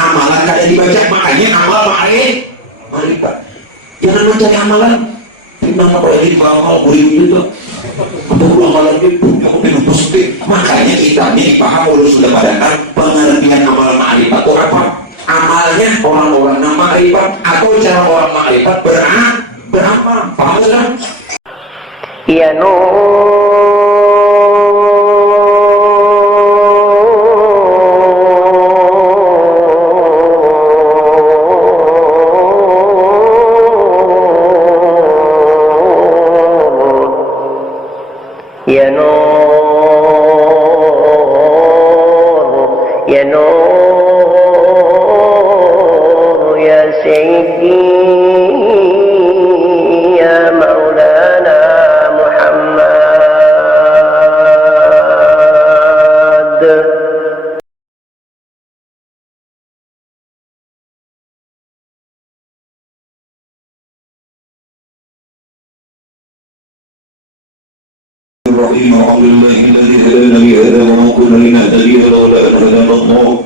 amalan kada dibaca, makanya amal ma'rifat. Jangan mencari amalan gimana kalau ini bakal boleh juga atau amalan itu aku tidak positif. Makanya kita ini paham dulu sudah padahal pengertian amal ma'rifat itu apa? Amalnya orang-orang yang ma'rifat atau cara orang ma'rifat beramal. Paham kan? Ya الرحيم الحمد لله الذي هدانا لهذا وما كنا لنهتدي لولا أن هدانا الله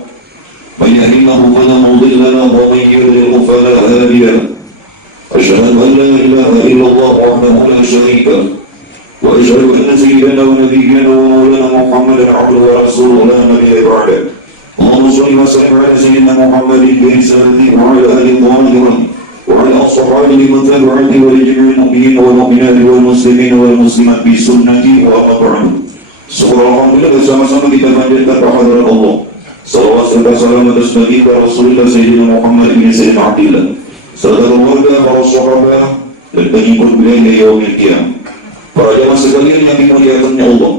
من يهده فلا مضل له ومن يضلل فلا هادي له أشهد أن لا إله إلا الله وحده لا شريك له وأشهد أن سيدنا ونبينا ومولانا محمدا عبده ورسوله لا نبي بعده اللهم صل وسلم على سيدنا محمد بإحسانه وعلى آله الطاهرين وعلى أصحابه من تبعه ولجميع المؤمنين والمؤمنات والمسلمين والمسلمات بسنته وأما بعد. Alhamdulillah bersama-sama kita panjatkan kehadirat Allah. Salawat serta salam atas Nabi Rasulullah Sayyidina Muhammad bin Sayyidina Abdillah serta keluarga, para sahabat dan pengikut beliau hingga yaumil qiyamah. Para jamaah sekalian yang dimuliakannya Allah,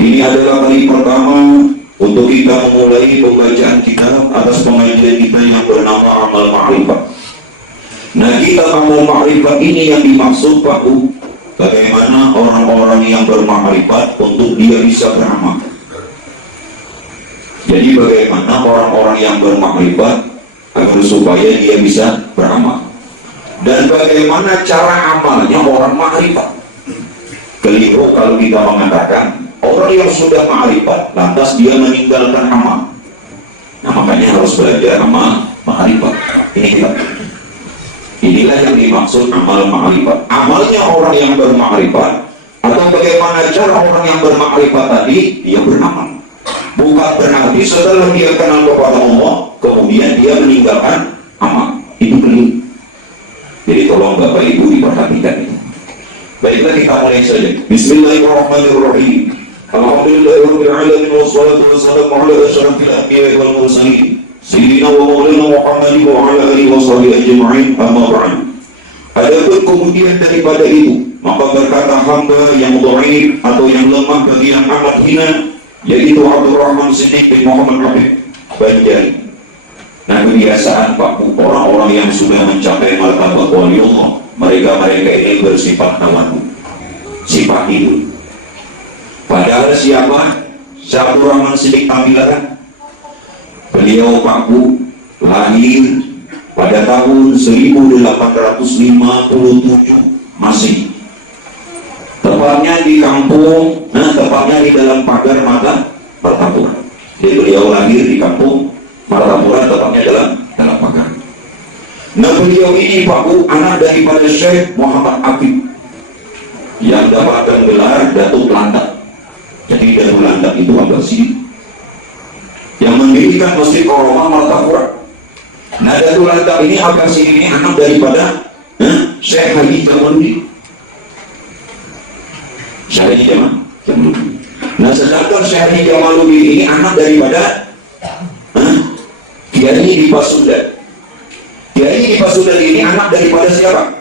ini adalah kali pertama untuk kita memulai pembacaan kitab atas pengajian kita yang bernama Amal Ma'rifat. Nah, kita amal ma'rifat ini yang dimaksud Pak Bu, bagaimana orang-orang yang berma'rifat untuk dia bisa beramal. Jadi bagaimana orang-orang yang berma'rifat agar supaya dia bisa beramal. Dan bagaimana cara amalnya orang ma'rifat. Keliru kalau kita mengatakan orang yang sudah ma'rifat lantas dia meninggalkan amal. Nah, makanya harus belajar amal ma'rifat. Ini kita. Inilah yang dimaksud amal ma'rifat. Amalnya orang yang berma'rifat atau bagaimana cara orang yang berma'rifat tadi dia beramal. Bukan berarti setelah dia kenal kepada Allah kemudian dia meninggalkan amal. Itu keliru. Jadi tolong Bapak Ibu diperhatikan itu. Baiklah, kita mulai saja. Bismillahirrahmanirrahim. Alhamdulillahirabbil alamin wassalatu wassalamu ala asyrafil anbiya'i wal mursalin Sayyidina wa maulana Muhammad wa ala alihi wa sahbihi ajma'in, amma ba'd. Adapun kemudian daripada itu, maka berkata hamba yang dhaif atau yang lemah bagi yang amat hina, yaitu Abdurrahman Siddiq bin Muhammad Rafiq Banjari. Nah, kebiasaan Pak, orang-orang yang sudah mencapai martabat waliullah, mereka ini bersifat tawadhu, sifat hidup. Padahal siapa? Abdurrahman Siddiq tampilan. Beliau Pak Bu lahir pada tahun 1857 Masih. Tepatnya di kampung, tepatnya di dalam pagar Martapura. Jadi beliau lahir di kampung Martapura, tepatnya dalam pagar. Nah, beliau ini Pak Bu anak daripada Syekh Muhammad Afif yang dapatkan gelar Datuk Landak. Jadi Datuk Landak itu agak sih yang mendirikan Masjid Koroma Martapura. Nah, Datuk Landak ini Abbasi ini anak daripada Syekh Haji Jamaluddin. Syekh Haji Jamaluddin. Nah, sedangkan Syekh Haji Jamaluddin ini anak daripada Kiai di Pasundan. Kiai di Pasundan ini anak daripada siapa?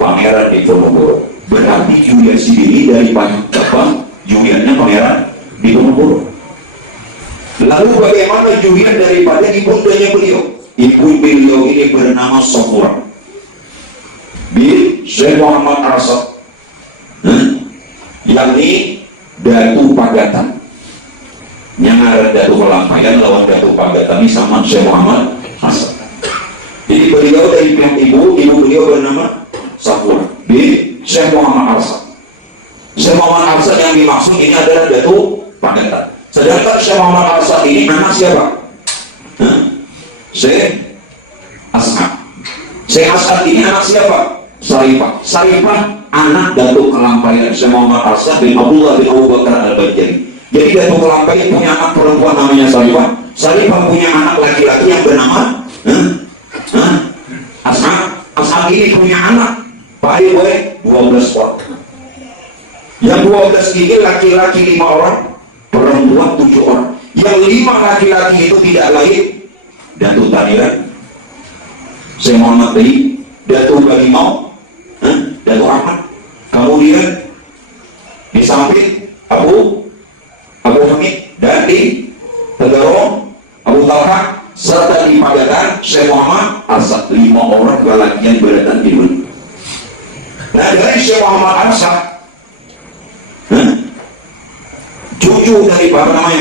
Pangeran Diponegoro. Berarti Julian sendiri dari Jepang, Juliannya Pangeran Diponegoro. Lalu bagaimana Julian daripada ibundanya beliau? Ibu beliau ini bernama Sofura bin Syekh Muhammad Arsad, yakni Datu Pagatan. Yang ada Datu Pelampayan lawan Datu Pagatan ini sama Syekh Muhammad Arsad. Jadi beliau dari pihak ibu beliau bernama Sofura bin Syekh Muhammad Arsad. Syekh Muhammad Arsad yang dimaksud ini adalah Datu Pagatan. Sedangkan Syekh Muhammad Arsad ini anak siapa? Syekh As'ad. Syekh As'ad ini anak siapa? Sarifah. Sarifah anak Datuk Kelampaian Syekh Muhammad As'ad bin Abdullah bin Abu Bakar Al-Bajjali. Jadi Datuk Kelampaian punya anak perempuan namanya Sarifah. Sarifah punya anak laki-laki yang bernama As'ad. As'ad ini punya anak paling baik 12 orang. Yang 12 ini laki-laki 5 orang, perempuan 7 orang. Yang 5 laki-laki itu tidak lain Datuk Taniran, Syekh Muhammad Bali, Datuk Balimau, Datuk Ahmad. Kemudian di samping Abu Hamid, dan di Tegarong Abu Talha, serta di Padatan Syekh Muhammad As'ad. 5 orang laki-laki berdatang di dunia. Nah, dari Syekh Muhammad As'ad, cucu dari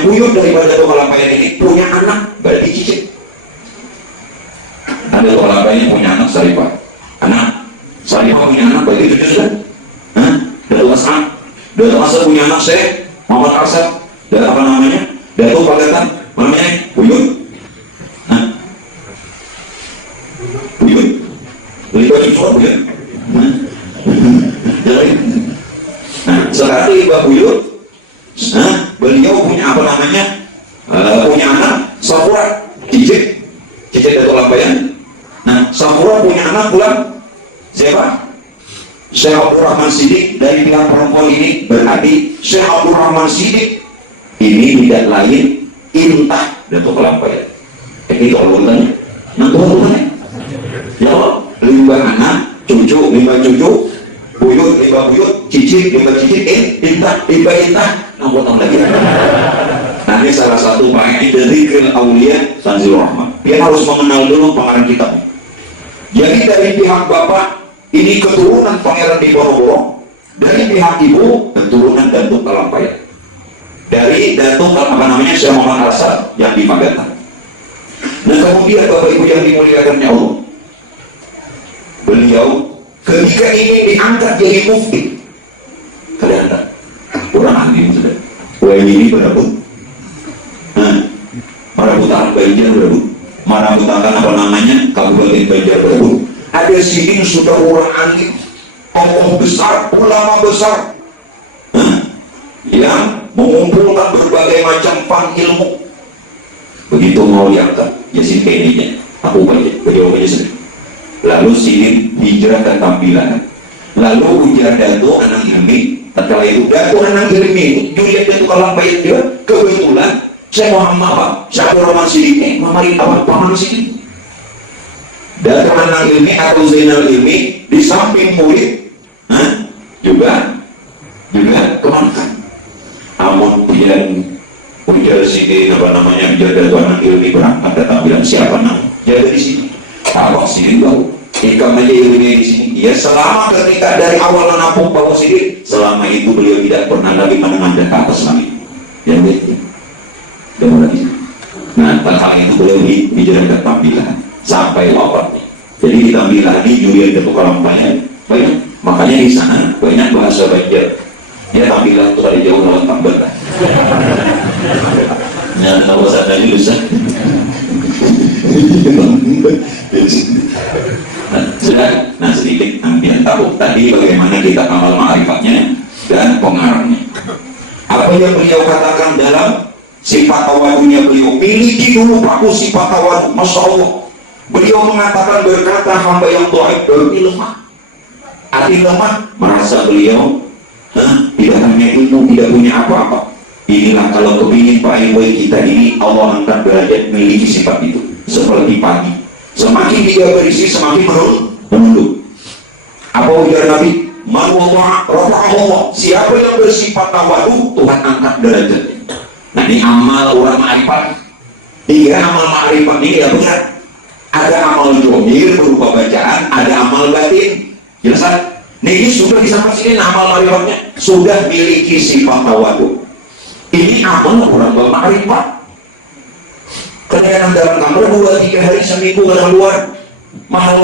buyut daripada Datuk Kelampaian ini punya anak, berarti cicit. Ada Datuk Kelampaian punya anak Sarifah. Anak Sarifah punya anak, berarti cucu sudah. Datuk As'ad. Datuk As'ad punya anak Syekh Muhammad As'ad. Dan apa namanya? Datuk Padatan, namanya buyut. Buyut. Buyut cucu buyut. Nah, sekarang Ibu Buyut, beliau punya apa namanya? Punya anak Safura, cicit Datuk Kelampaian. Nah, Safura punya anak pula siapa? Syekh Abdul Rahman Siddiq. Dari pihak perempuan ini berarti Syekh Abdul Rahman Siddiq ini tidak lain Intah Datuk Kelampaian. Itu urutannya. Nah, itu urutannya. Ya, 5 anak, cucu, 5 cucu, buyut, 5 buyut, cicit, 5 cicit, intah, nah potong lagi. Nah, ini salah satu faedah dari Zikrul Aulia Tanzilur Rahmah. Dia harus mengenal dulu pengarang kitab. Jadi dari pihak bapak ini keturunan Pangeran Diponegoro, dari pihak ibu keturunan Datuk Kelampaian, dari Datuk Syekh Muhammad As'ad yang di Magetan. Nah, kemudian Bapak Ibu yang dimuliakan Allah, beliau ketika ingin diangkat jadi mufti, kalian tak kurang ahli sudah. Ini berebut, merebutan Banjar berebut, merebutan apa namanya Kabupaten Banjar berebut. Ada sini sudah orang ahli, tokoh besar, ulama besar, yang mengumpulkan berbagai macam fan ilmu. Begitu mau diangkat, ya sini kayaknya aku baca, beliau baca sendiri. Lalu sini hijrah ke tampilan. Lalu ujar Datuk Anang Ilmi. Setelah itu Datuk Anang Ilmi Juliet Datuk Kelampaian juga kebetulan Syekh Muhammad Syekh Abdul Rahman Siddiq memari awal paman Siddiq. Datuk Anang Ilmi atau Zainal Ilmi di samping murid juga kemanakan. Namun tidak ujar sini apa namanya ujar Datuk Anang Ilmi berangkat datang bilang siapa nama jaga di sini. Kalau sini tahu ikam aja ilmunya di sini. Ya selama ketika dari awal menampung bahwa sini, selama itu beliau tidak pernah lagi menengah ke atas lagi. Ya begitu. Nah, hal itu beliau dijalankan tampilan sampai wafat. Jadi di tampilan ini Juliet Datuk Kelampaian banyak. Makanya di sana banyak bahasa Banjar. Ya tampilan itu ada jauh lawan tambah. Nah, kalau bahasa tadi bisa. Nah, sedikit ambil tahu tadi bagaimana kita amal ma'rifatnya dan pengaruhnya. Apa yang beliau katakan dalam sifat tawadunya beliau, miliki dulu aku sifat tawadu. Masya Allah, beliau mengatakan berkata hamba yang dhaif berarti lemah. Arti lemah merasa beliau tidak hanya ilmu, tidak punya apa-apa. Inilah kalau kepingin Pak Iwai kita ini Allah angkat derajat memiliki sifat itu. Seperti pagi, semakin dia berisi semakin menunduk. Apa ujar Nabi? Man wada'a rafa'ahullah. Siapa yang bersifat tawadu, Tuhan angkat derajatnya. Nah, ini amal orang ma'rifat. Amal ma'rifat ini ya benar. Ada amal zahir berupa bacaan, ada amal batin. Jelas kan? Ini sudah disama sini amal ma'rifatnya sudah miliki sifat tawadu. Ini amal orang ma'rifat. Kadang-kadang dalam kamar 2-3 hari seminggu kadang luar mahal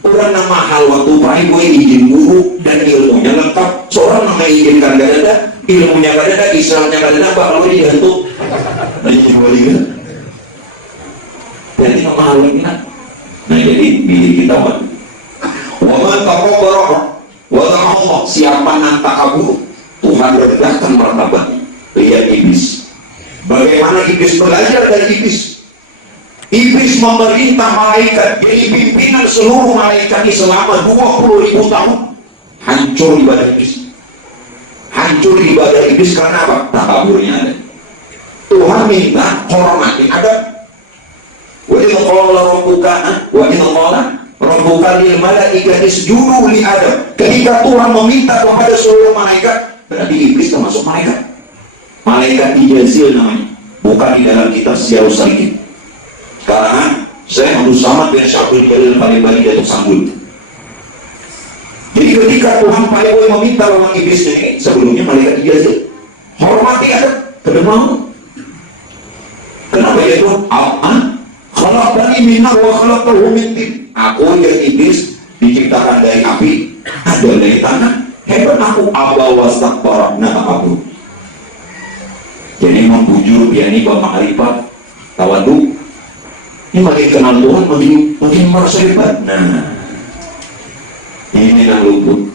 orang nama mahal waktu baik gue izin guru dan ilmunya lengkap. Seorang nama izinkan gak ada, ilmunya gak ada, Israelnya gak ada, bakal digantung. Jadi jual juga. Jadi nama malingnya. Nah jadi diri kita Waman takobara wala Allah, siapa yang takabur, Tuhan rendahkan martabatnya. Lihat iblis, bagaimana iblis belajar dari iblis. Iblis memerintah malaikat, jadi pimpinan seluruh malaikat ini selama 20.000 tahun. Hancur ibadah iblis. Hancur ibadah iblis karena apa? Takaburnya ada. Tuhan minta hormati Adam. Wa idza qala rabbuka lil malaikati isjudu li Adam. Ketika Tuhan meminta kepada seluruh malaikat, berarti iblis termasuk malaikat. Malaikat dijazil namanya, bukan di dalam kitab Syiar Salikin. Karena saya Abdul Samad bin Syabul Jalil Palembang jatuh sambul. Jadi ketika Tuhan Palembang meminta lawan iblis ini, sebelumnya malaikat dijazil, hormati Adam, kedemang. Kenapa ya Tuhan? Khalaqtani min nar wa khalaqtahu min tin. Aku dan iblis diciptakan dari api, ada dari tanah. Hebat aku, aba wastakbara, aku. Jadi membujur dia ini bapak Arifat, tawadu. Ini makin kenal Tuhan, makin merasa hebat. Nah, ini yang luput.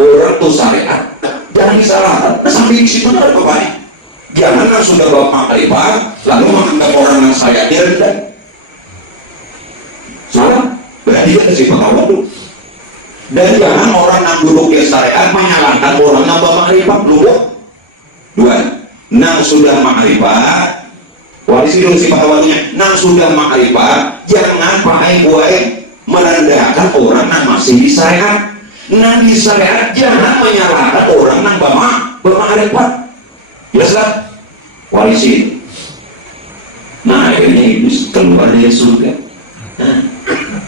Orang tuh syariat, jangan disalahkan. Sampai di situ ada apa? Jangan sudah bapak Arifat, lalu menganggap orang yang saya dia rendah. Salah, berarti dia kasih pengawal. Dan jangan orang yang duduk di syariat menyalahkan orang yang bapak Arifat dulu. Dua, nang sudah makrifat, walisi dulu si pengawalnya. Nang sudah makrifat, jangan pakai buai merendahkan orang yang masih di syariat. Nang di syariat jangan menyalahkan orang yang bapak Arifat. Jelaslah, walisi. Nah akhirnya iblis keluar dari surga.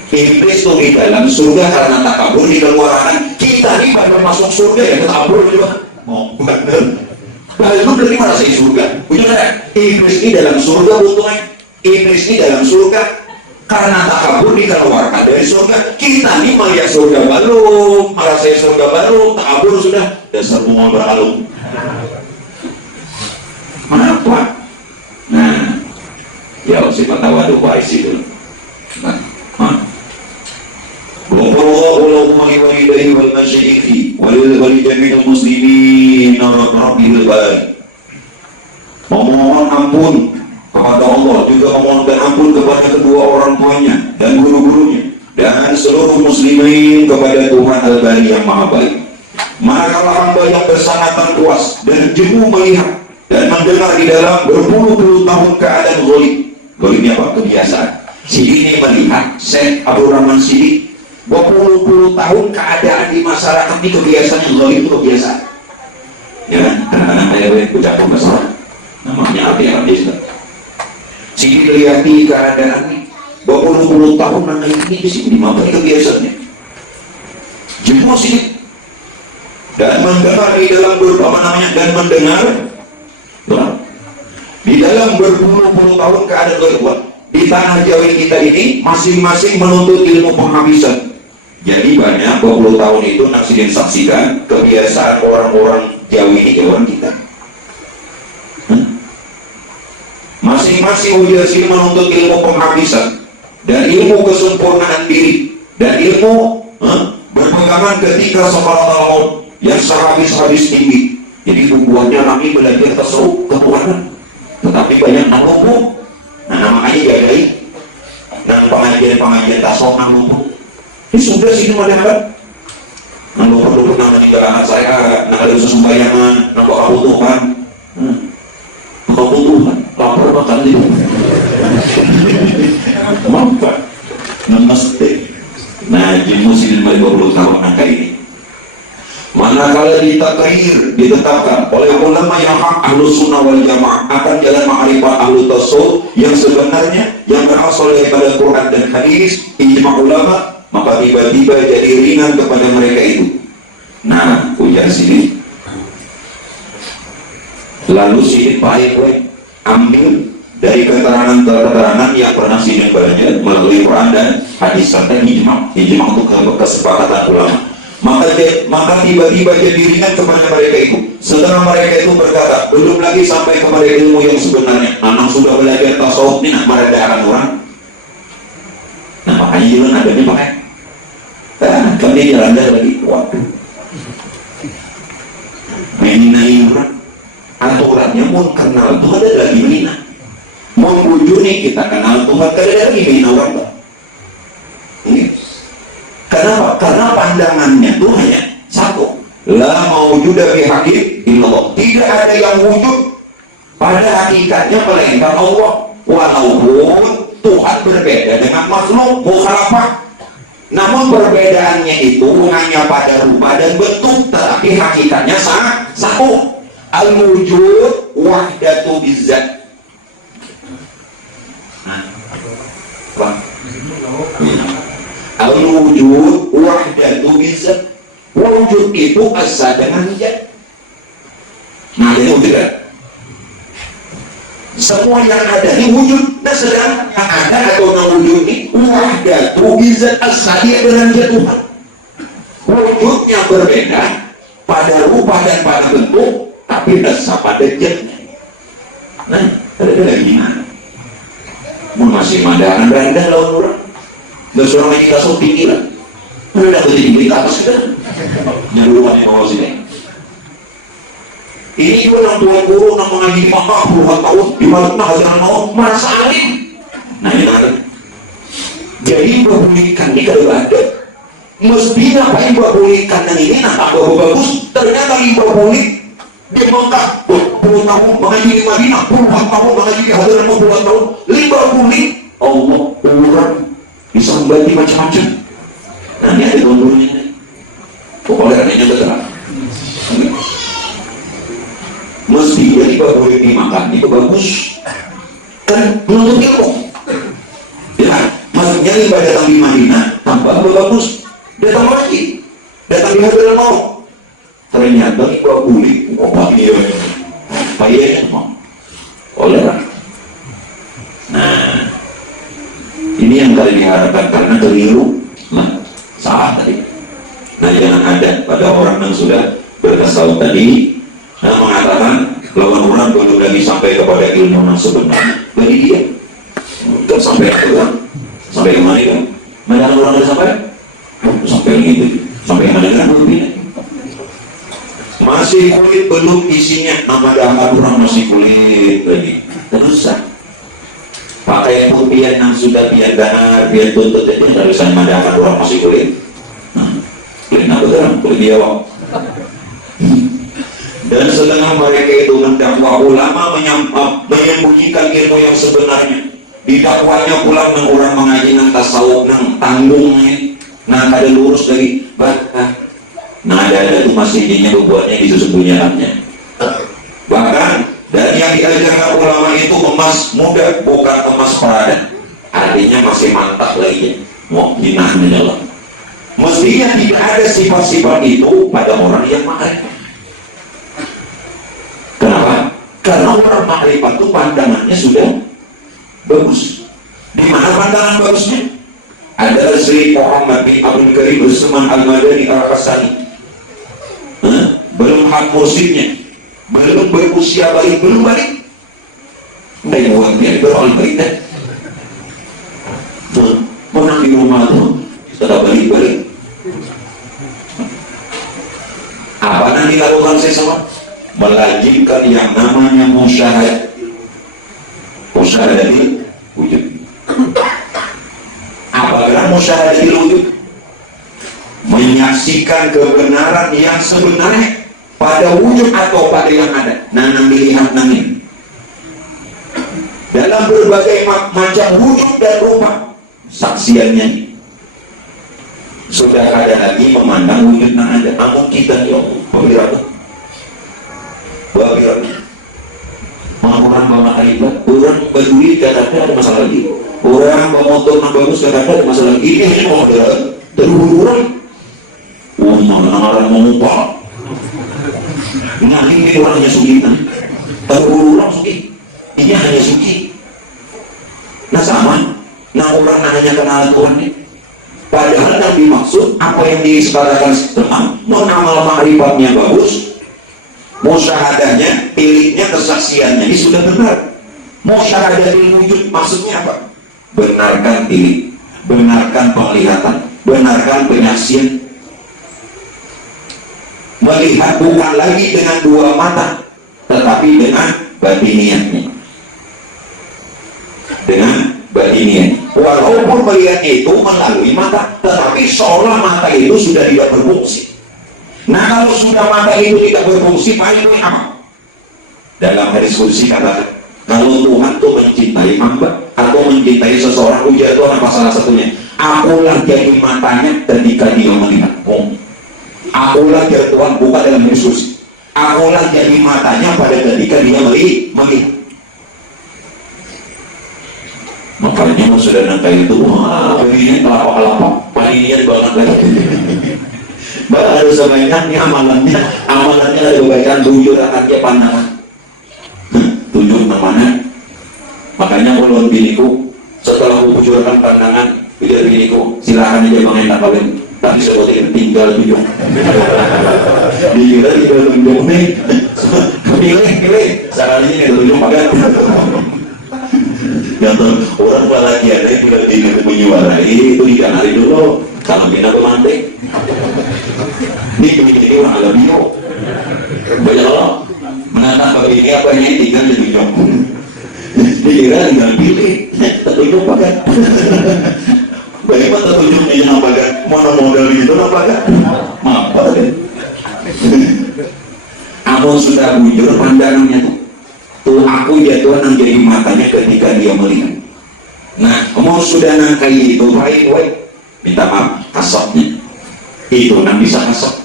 Iblis tuh di dalam surga karena takabur di keluaran. Kita ini baru masuk surga ya takabur juga. Mau bener. Lalu dari mana sih surga? Punya iblis ini dalam surga butuhnya. Iblis ini dalam surga karena takabur dikeluarkan dari surga. Kita ini melihat surga baru, merasa surga baru, takabur sudah dasar bunga berlalu. Kenapa? Nah, ya sifat tawadu baik itu. Wallahu wa ilaihi wal masyayikhi wal jami'il muslimin rabbil alamin. Memohon ampun kepada Allah, juga memohonkan ampun kepada kedua orang tuanya dan guru-gurunya dan seluruh muslimin kepada Tuhan Al-Bari yang Maha Baik. Manakala hamba yang bersangatan puas dan jemu melihat dan mendengar di dalam berpuluh-puluh tahun keadaan zalim. Zalimnya apa? Kebiasaan. Sidi melihat Syekh Abdul Rahman Sidi berpuluh-puluh tahun keadaan di masyarakat ini kebiasaan yang zalim itu kebiasaan. Ya kan? Anak-anak ayah ucapkan masalah. Namanya hati-hati. Sidi lihati keadaan ini berpuluh-puluh tahun anak ini di sini dimana kebiasaannya. Jemu Sidi dan mendengar di dalam dan mendengar di dalam berpuluh-puluh tahun keadaan berbuat di tanah Jawa kita ini masing-masing menuntut ilmu penghabisan. Jadi banyak 20 tahun itu naksudin saksikan kebiasaan orang-orang Jawa ini Jawa kita. Masing-masing ujian sini menuntut ilmu penghabisan dan ilmu kesempurnaan diri dan ilmu berpegangan ketika separat yang sehabis-habis tinggi. Jadi bukuannya kami belajar tasawuf ketuhanan, tetapi banyak yang lupa. Nah makanya jagain dan pengajian tasawuf yang lupa. Ini sudah sini mendapat. Yang lupa nama di kalangan saya, nak ada sesembayangan, nampak kebutuhan, lapor makan dia. Mampat, namaste. Nah, jadi muslim 20 tahun angka ini. Manakala ditakrir ditetapkan oleh ulama yang hak ahlus sunnah wal jamaah akan jalan ma'rifat ahlu tasawuf yang sebenarnya yang berasal daripada Quran dan hadis ijma ulama, maka tiba-tiba jadi ringan kepada mereka itu. Nah, ujar sini lalu sini baik ambil dari keterangan yang pernah sini belajar melalui Quran dan hadis serta ijma untuk kesepakatan ulama. Maka tiba-tiba jadi ringan kepada mereka itu. Setelah mereka itu berkata, belum lagi sampai kepada ilmu yang sebenarnya. Anak sudah belajar tasawuf ini nak merendahkan orang. makanya juga adanya pakai kan dia jalan lagi, waduh menina iuran aturannya mau kenal Tuhan ada lagi menina mau bujuni kita kenal Tuhan ada lagi menina orang. Kenapa? Karena pandangannya tuh hanya satu, la maujuda fi hakim illallah, tidak ada yang wujud pada hakikatnya melainkan Allah. Walaupun Tuhan berbeda dengan makhluk mukhalafah, namun perbedaannya itu hanya pada rupa dan bentuk, tetapi hakikatnya sangat satu. Al-wujud wahdatu bizzat. Al-wujud wahdatu bizzat. Wujud itu asa dengan zat. Nah, ini wujud. Semua yang ada ini wujud. Nah, sedang yang ada atau yang wujud ini wahdatu bizzat, asa dia dengan zat Tuhan. Wujudnya berbeda pada rupa dan pada bentuk, tapi asa pada zatnya. Nah, ada gimana? Mau masih madahan rendah lawan orang. Gak seorang lagi kasut tinggi lah, udah jadi tinggi ke atas kita yang dulu kami bawa sini. Ini juga yang tua guru yang mengaji 40 tahun di balik hajaran mau merasa alim. Nah ini ada. Jadi babulikan ini kalau ada mestinya apa yang babulikan yang ini nah tambah bagus. Ternyata yang babulik di Mekah 10 tahun mengaji di Madinah, puluhan tahun mengaji di hajaran mau puluhan tahun. 5 babulik Allah orang bisa membantu macam-macam. Nah ini ada gondornya. Pokoknya anehnya betul. Mesti jadi boleh dimakan itu bagus. Kan menuntut ilmu. Ya, maksudnya ibadah datang di Madinah tambah bagus. Datang lagi, datang di Hadrah mau. Ternyata ibadah boleh obat dia. Payahnya mau. Oleh. Nah. Ini yang kalian diharapkan karena keliru saat tadi. Nah jangan ada pada orang yang sudah bertasawuf tadi yang mengatakan lawan orang belum lagi sampai kepada ilmu yang sebenarnya. Jadi dia kan sampai apa? Sampai kemana kan? Mana orang sudah sampai? Sampai gitu. Sampai mana kan belum ini. Masih kulit belum isinya. Nama dapat orang masih kulit lagi. Terus pakai putihan yang sudah biar dahar, biar tuntut jadi tidak bisa memadamkan orang masih kulit. Kulit apa dalam kulit biawak. Dan setengah mereka itu mendakwa ulama menyembunyikan ilmu yang sebenarnya. Didakwanya pulang dengan orang mengaji nang tasawuf nang tanggungnya, nang ada lurus dari bahkan. Nah ada itu masih dinya buatnya disembunyikannya. Bahkan dan yang diajarkan ulama itu emas muda bukan emas perada, artinya masih mantap lagi mau jinahnya lah. Mestinya tidak ada sifat-sifat itu pada orang yang makrifat. Kenapa? Karena orang makrifat itu pandangannya sudah bagus. Di mana pandangan bagusnya? Ada Sri Muhammad bin Abdul Karim Usman Al-Madani Al-Qasani. Belum hak musimnya, belum berusia balik, belum balik. Udah yang buatnya berbalik deh. Menang di rumah tuh, setelah balik. Apa yang dilakukan sesama? Melazimkan yang namanya musyahad. Musyahad ini wujud. Apakah musyahad ini wujud? Menyaksikan kebenaran yang sebenarnya pada wujud atau pada yang ada. Nanang dilihat nangin dalam berbagai macam wujud dan rupa saksiannya. Sudah ada lagi memandang wujud yang ada. Namun kita ya orang bawa kalimat, orang berduit kadang-kadang ada masalah lagi, orang bawa motor yang bagus kadang-kadang ada masalah lagi. Ini modal terhubung orang mengupah. Nah ini orangnya suki, terhubung orang suki. Ini hanya suki. Nah sama, nah orang hanya kenal Tuhan ini. Padahal yang dimaksud apa yang disepakatkan mengamal ma'rifatnya bagus, musyahadahnya, pilihnya, kesaksiannya ini sudah benar. Musyahadah wujud maksudnya apa? Benarkan pilih, benarkan penglihatan, benarkan penyaksian. Melihat bukan lagi dengan dua mata, tetapi dengan batiniahnya. Dengan batiniah. Walaupun melihat itu melalui mata, tetapi seolah mata itu sudah tidak berfungsi. Nah, kalau sudah mata itu tidak berfungsi, itu apa? Dalam hadis qudsi kata, kalau Tuhan tuh mencintai hamba atau mencintai seseorang, ujar Tuhan apa salah satunya? Akulah jadi matanya ketika dia melihat. Akulah jadi Tuhan, bukan dalam hadis qudsi. Akulah jadi matanya pada ketika dia melihat. Makanya kalau sudah nangka itu, wah, begini kelapa-kelapa, palingan banget lagi. Baru sebaiknya amalannya ada kebaikan, bujur akannya pandangan. Tunjuk namanya. Makanya kalau biniku setelah bujurkan pandangan, biar biniku silakan aja bang enak kawin. Tapi sebetulnya tinggal tunjuk. Dikira tunjuk nih. Pilih. Salahnya tunjuk pakai. Yang orang bahagia itu tidak menyuarai itu dikanali dulu. Kalau bina pemantik. Ini orang ada bio. Banyak loh. Menantang bagi ini apa yang tinggal ditunjuk. Dikira tinggal pilih. Tertunjuk pakai. Bagaimana tertunjuknya yang pakai? Mana model gitu pakai? Apa deh? Amun sudah bujur pandangannya tuh aku jatuh nang jadi matanya ketika dia melihat. Nah, mau sudah nang kayak itu baik, minta maaf kasapnya itu nang bisa kasap.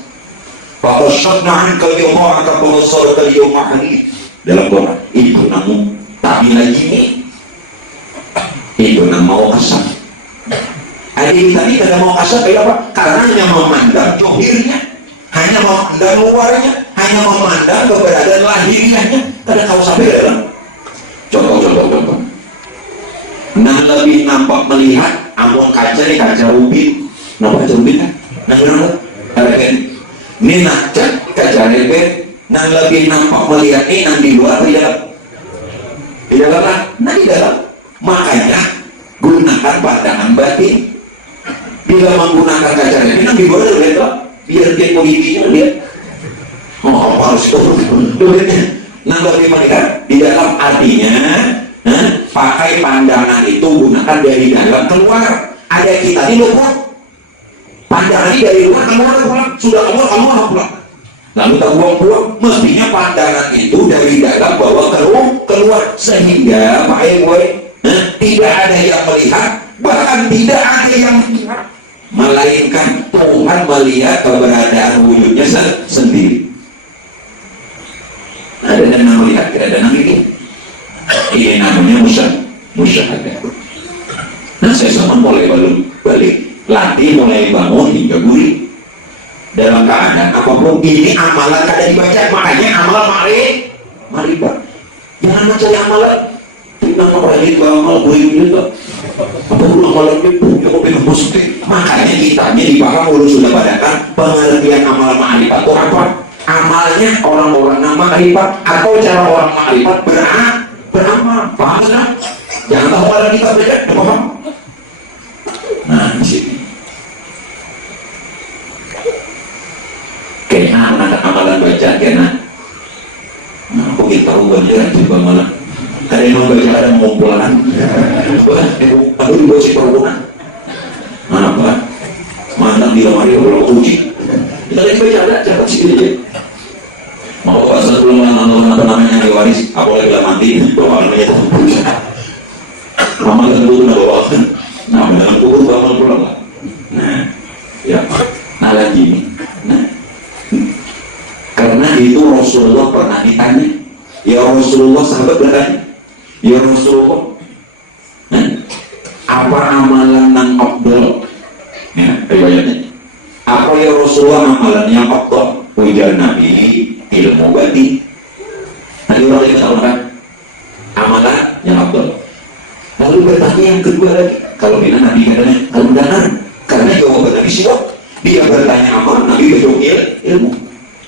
Fakoshatna ankal yawma atau fakosor yawma hari dalam Quran itu namu tapi lagi ini itu nang mau kasap. Adik tadi tidak mau kasap kayak apa? Karena hanya memandang johirnya, hanya memandang luarnya, hanya memandang keberadaan lahiriahnya. Kada kau sampai dalam contoh. Nah, lebih nampak melihat amun kaca nih, kaca rubin. Nampak kaca rubin kan? Nah, ada kan? Ini kaca rebet. Nah, lebih nampak melihat ini yang di luar di dalam. Di dalam lah. Nah, di dalam. Makanya gunakan pandangan batin. Bila menggunakan kaca rebet, yang di luar lihat biar dia politiknya lihat. Oh, harus itu. Nah, bagaimana di dalam artinya pakai pandangan itu gunakan dari dalam keluar. Ada kita di luar pandangan ini dari luar keluar sudah keluar pulang lalu tak buang mestinya pandangan itu dari dalam bawa keluar sehingga pakai tidak ada yang melihat, bahkan tidak ada yang melihat, melainkan Tuhan melihat keberadaan wujudnya sendiri. Ada yang melihat, tidak ada yang ini. Ini namanya musyahadah. Nah, saya sama mulai balik latih, mulai bangun hingga gurih dalam keadaan apapun. Ini amalan kada dibaca, makanya amalan marifat. Jangan mencari amalan nama balik amal gurih juga. Apa amalan itu yang positif. Makanya kitanya dipaham dulu sudah padakan pengertian amalan marifat itu apa. Amalnya orang-orang nama marifat atau cara orang marifat beramal. Paham kan? Jangan tahu malah kita belajar, paham? Nah, di sini. Kayaknya anak amalan baca kena. Nah, aku kita tahu banyak juga malah. Ada yang baca ada ngumpulan. Aku juga si perhubungan. Apa? Mantan di lemari orang uji. Kita lagi baca ada catat sini aja. Mau puasa belum apa namanya diwaris, apalagi lah mati, bawa namanya itu. Amal itu nak bawa, nah dalam kubur amal pulang lah. Nah, ya, nah lagi nih, nah, karena itu Rasulullah pernah ditanya, ya Rasulullah sahabat bertanya, ya Rasulullah, nah, apa amalan yang afdal? Ya, riwayatnya, apa ya Rasulullah amalan yang afdal? Ujar Nabi ilmu batin. Nanti orang yang tahu kan amalan yang afdal. Lalu bertanya yang kedua lagi, kalau bila Nabi katanya al-mudahan, karena jawaban Nabi siap, dia bertanya apa? Nabi berjawab ilmu.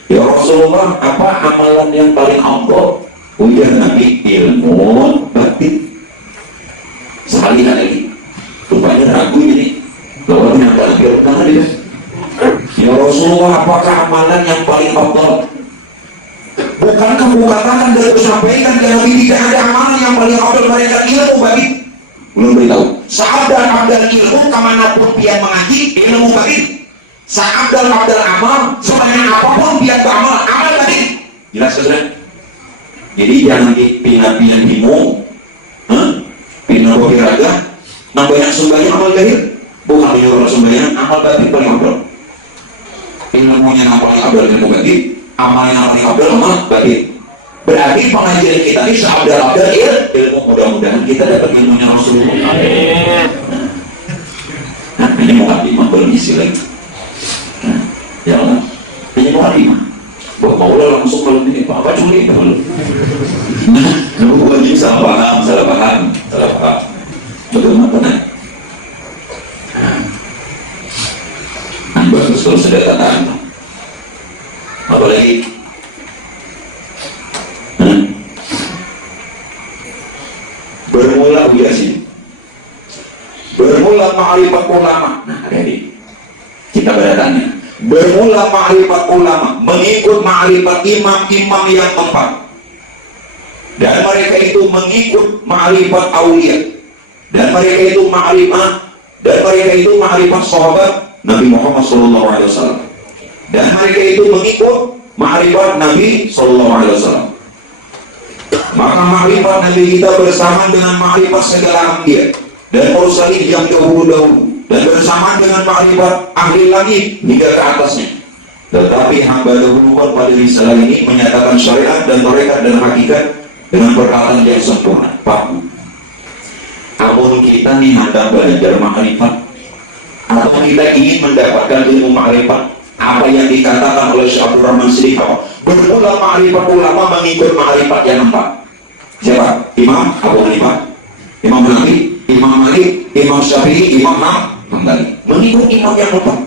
Ya Rasulullah, apa amalan yang paling afdal? Ujar Nabi ilmu batin. Sekali lagi, rupanya ragu ini. Kalau nyata biar tangan dia. Ya Rasulullah, apakah amalan yang paling afdal? Bukankah katakan dan sampaikan ke Nabi tidak ada amalan yang paling afdal mereka ilmu bagi? Belum beritahu. Seabdal ilmu kemanapun dia mengaji ilmu bagi. Seabdal amal sebanyak apapun dia beramal amal bagi. Jelas sudah. Jadi jangan dipindah-pindah bingung, pindah raga, nah banyak sembahyang amal lahir, bukan menyuruh sembahyang amal batin paling afdal. Ilmunya yang paling afdal ilmu batin, amalnya yang paling afdal amal batin. Berarti pengajian kita ini seabdal ilmu, mudah-mudahan kita dapat ilmunya Rasulullah. Nah, ini mukadimah belum isi lagi. Ya Allah, ini mukadimah. Buat maulah langsung kalau ini apa curi dulu. Nunggu wajib salah paham. Betul mana? Bagus kalau sudah katakan. Apa lagi? Bermula ujasin. Bermula ma'rifat ulama. Nah, ada ini. Kita bertanya. Bermula ma'rifat ulama, mengikut ma'rifat imam-imam yang empat, dan mereka itu mengikut ma'rifat aulia, dan mereka itu ma'rifat sahabat Nabi Muhammad SAW, dan mereka itu mengikut ma'rifat Nabi SAW. Maka ma'rifat Nabi kita bersama dengan ma'rifat segala anbiya dan mursalin yang dahulu-dahulu, dan bersamaan dengan ma'rifat ahli langit hingga ke atasnya. Tetapi hamba dahuluan pada risalah ini menyatakan syariat dan tarekat dan hakikat dengan perkataan yang sempurna. Pak, namun kita nih hendak belajar ma'rifat, atau kita ingin mendapatkan ilmu ma'rifat, apa yang dikatakan oleh Syekh Abdul Rahman Sirifah, bermula ma'rifat ulama mengikut ma'rifat yang empat. Siapa? Imam Abu Hanifah, Imam Nabi, Imam Malik, Imam Syafi'i, Imam Hambali. Mengikut imam yang empat.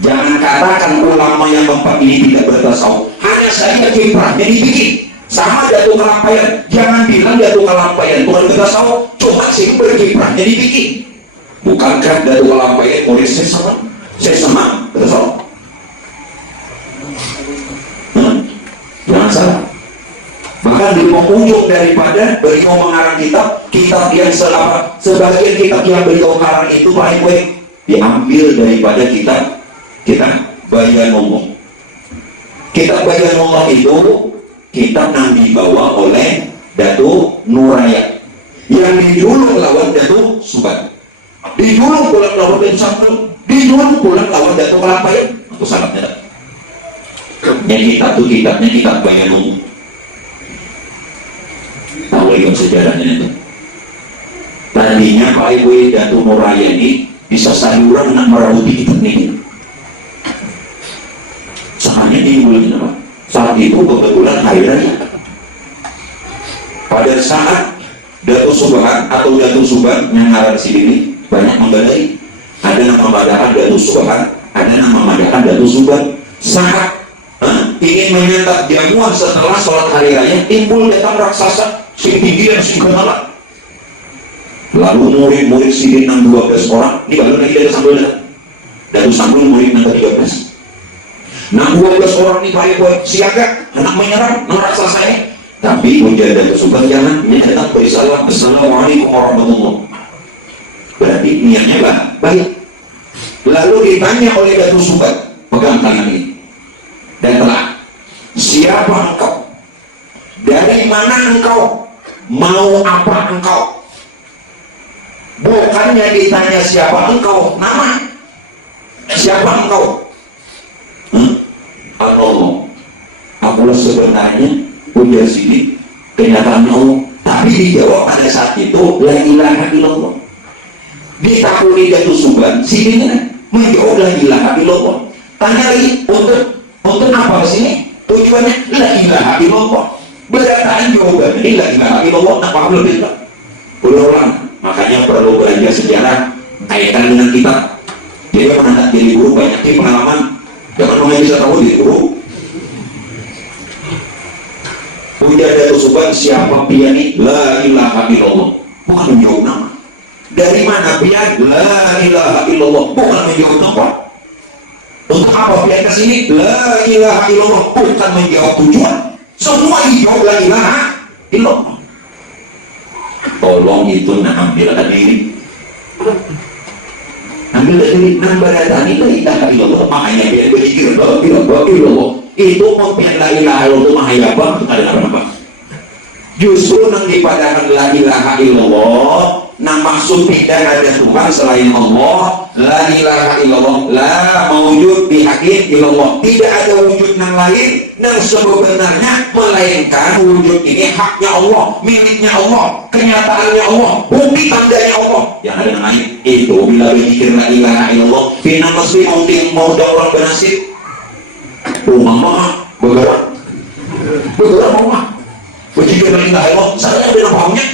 Jangan katakan ulama yang empat ini tidak bertasawuf. Hanya saja kiprahnya dibikin sama jatuh kelampaian. Jangan bilang jatuh kelampaian bukan bertasawuf, cuma sih berkiprahnya dibikin. Bukankah jatuh kelampaian oleh sesama bertasawuf? Jangan salah. Bahkan di penghujung daripada beliau mengarang kitab yang sebagian kitab yang beliau karang itu baik-baik diambil daripada kitab Bayanullah. Kitab Bayanullah itu kitab yang dibawa oleh Datuk Nuraya, yang dijuluk lawan Datuk Subat, dijuluk pulang lawan Datuk Sabtu, dijuluk pulang lawan Datuk Kelampaian. Itu salahnya. Kitabnya kitab Bayanullah. Tahu lagi sejarahnya itu. Tadinya Pak Ibu Datuk Nuraya ini bisa sayuran nak merabuti kitab ini. Soalnya timbulnya apa? Saat itu kebetulan hari raya. Pada saat Datuk Subhan atau Datuk Subhan yang ngarang di sini banyak membadai. Ada nama madahan Datuk Subhan, ada nama madahan Datuk Subhan. Saat ingin menyantap jamuan setelah sholat hari raya, timbul datang raksasa sing tinggi dan sing galak. Lalu murid-murid sidin 12 orang, ini baru lagi dari sambil Datuk Sambil murid yang 13. 12 orang ini baik-baik siaga, hendak menyerang raksasa ini. Tapi ujar Datuk Subhan jangan, ini datang berisalam, Assalamualaikum warahmatullahi. Berarti niatnya baik. Lalu ditanya oleh Datuk Subhan, pegang tangan ini dan telah, siapa engkau? Dari mana engkau? Mau apa engkau? Bukannya ditanya siapa engkau, nama. Siapa engkau? Allah. Akulah sebenarnya ujar sini kenyataan Allah. Tapi dijawab pada saat itu la ilaha illallah. Ditakuni Datuk Subhan, sini menjawab la ilaha illallah. Tanya lagi untuk apa sini? Tujuannya la ilaha illallah. Berdataan jawabannya la ilaha illallah. Apa belum bisa? Ulang. Makanya perlu belajar sejarah kaitan dengan kita. Jadi pernah jadi guru banyak pengalaman. Jangan cuma bisa tahu jadi guru. Ujar Datuk Subhan siapa dia ini? La ilaha illallah. Bukan menjawab nama. Dari mana pian? La ilaha illallah. Bukan menjawab tempat. Untuk apa pian ke sini? La ilaha illallah. Bukan menjawab tujuan. Semua dijawab la ilaha illallah. Tolong itu ambil diri. Ambil diri, nambah datang itu la ilaha illallah. Makanya pian berpikir la ilaha illallah. Itu mau pian la ilaha illallah mahaya apa? Ada apa? Justru nang dipadakan la ilaha illallah, nang maksud tidak ada Tuhan selain Allah. La ilaha illallah, la mawujud bihakin illallah. Tidak ada wujud nang lain nang sebenarnya melainkan wujud ini haknya Allah, miliknya Allah, kenyataannya Allah, bukti tandanya Allah. Yang ada nang lain itu bila berpikir la ilaha illallah, fina masri mungkin mau orang bernasib. Rumah mah bergerak rumah. Begitu la ilaha illallah, saya ada namanya.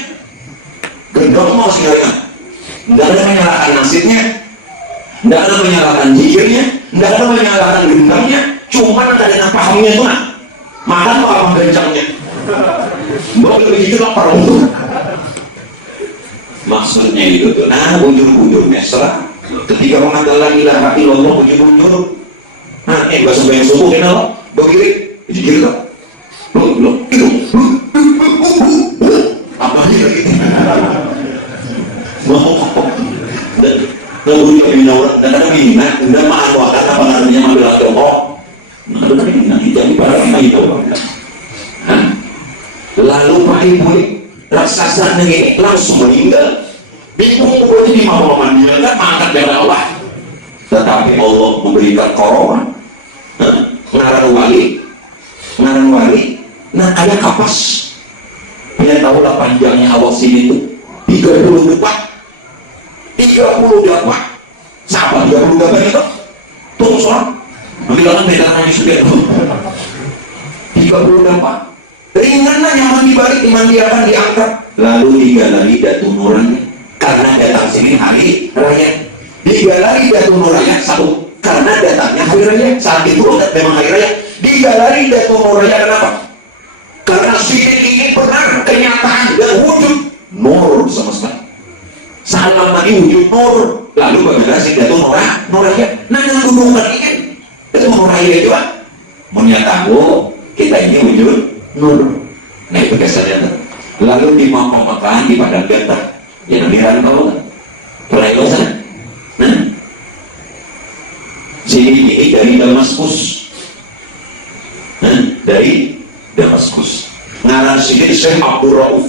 Gendong mau segalanya. Tidak ada menyalahkan nasibnya, tidak ada menyalahkan jikirnya, tidak ada menyalahkan gendangnya, cuma ada pahamnya itu nak. Makan mau apa gencangnya? Bawa begitu lah para umur. Maksudnya itu tuh, nah bujur-bujur mesra. Ketika mengatakan la ilaha illallah bujur-bujur. Nah, bahasa yang subuh kenal, begini, jikir tak? Loh, itu. Apa aja gitu. Mau dan nggak minat dan ada minat dan maafkan apa namanya ambil contoh ada minat jadi para kita itu lalu Pak Ibu raksasa ini langsung meninggal bingung pokoknya di malam meninggal mangkat dari Allah tetapi Allah memberikan korban ngaran wali nah ada kapas dia tahulah panjangnya awal sini itu 30 siapa 30 depan itu tunggu soal ambilan beda nanya sudah 30 depan ringanlah nyaman dibalik dimandiakan diangkat lalu digalari datu nurani karena datang sini hari raya digalari datu nurani satu karena datangnya hari raya saat itu memang hari raya digalari datu nurani kenapa? Karena sidik ini benar kenyataan dan wujud nur sama sekali salam tadi wujud nur lalu bagaimana sih itu nuraya nah yang dudukkan ini itu nuraya itu kan menyatakan kita ini wujud nur nah itu kesadaran lalu di makan di padang ganteng yang bilang kau pernah sana nah sini ini dari Damaskus dari Damaskus ngaran sini Syekh Abdul Rauf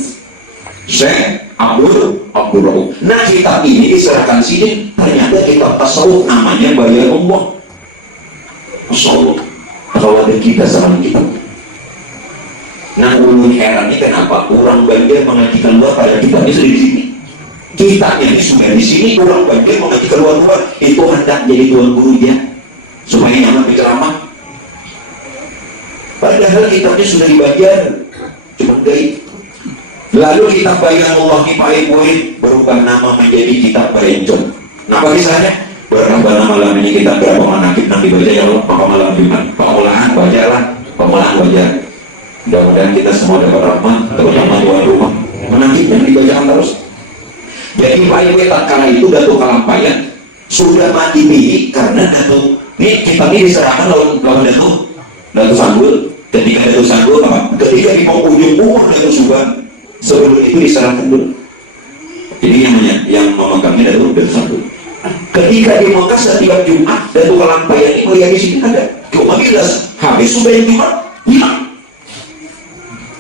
Syekh Abdul Rauf. Nah kitab ini diserahkan sini ternyata kitab tasawuf namanya Bayar Allah. Masya Allah kalau ada kita sama kita. Nah ulun herannya kenapa orang Banjar mengaji keluar pada kitabnya sudah di sini. Kitabnya ini sudah di sini orang Banjar mengaji keluar itu hendak jadi tuan gurunya supaya nyaman berceramah. Padahal kitabnya sudah dibagian cuma gaib. Lalu kitab Bayan Allah Kipai berubah nama menjadi kitab Bayancon. Nah kisahnya berubah nama malam ini kitab berapa manakib nanti baca ya Allah maka malam Jumat pengolahan bacalah pengolahan wajar. Mudah-mudahan kita semua dapat rahmat terutama tuan rumah menakibnya dibacakan terus. Jadi Pak tatkala itu Datuk Kalampayan sudah mati bihi karena Datuk ini kitab ini diserahkan lawan Datuk Sanggul ketika Datuk Sanggul ketika di ujung umur Datuk Subhan sebelum itu diserahkan dulu. Jadi yang memegangnya Datuk Sanggul. Ketika di Mekah setiap Jumat Datuk Kalampayan ini melihat di sini ada cuma bilas habis sudah yang Jumat hilang.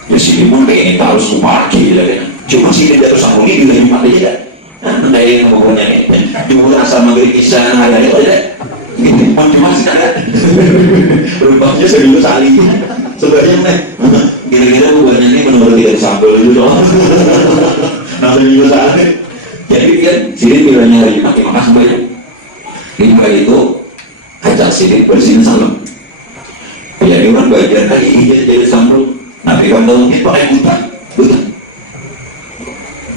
Ya sini pun pengen harus kupaki cuma sini Datuk Sanggul ini bila Jumat aja ada yang ngomongnya nih Jumat asal maghrib isya ada itu aja gitu cuma sih ada berubahnya sebelum saling sebenarnya nih kira-kira buahnya ini menurut tidak sampel itu doang langsung juga saat jadi kan sini bilangnya hari Jumat terima kasih banyak lima itu ajak sini bersihin salam jadi orang bagian lagi jadi sampel tapi kan tahu ini pakai buta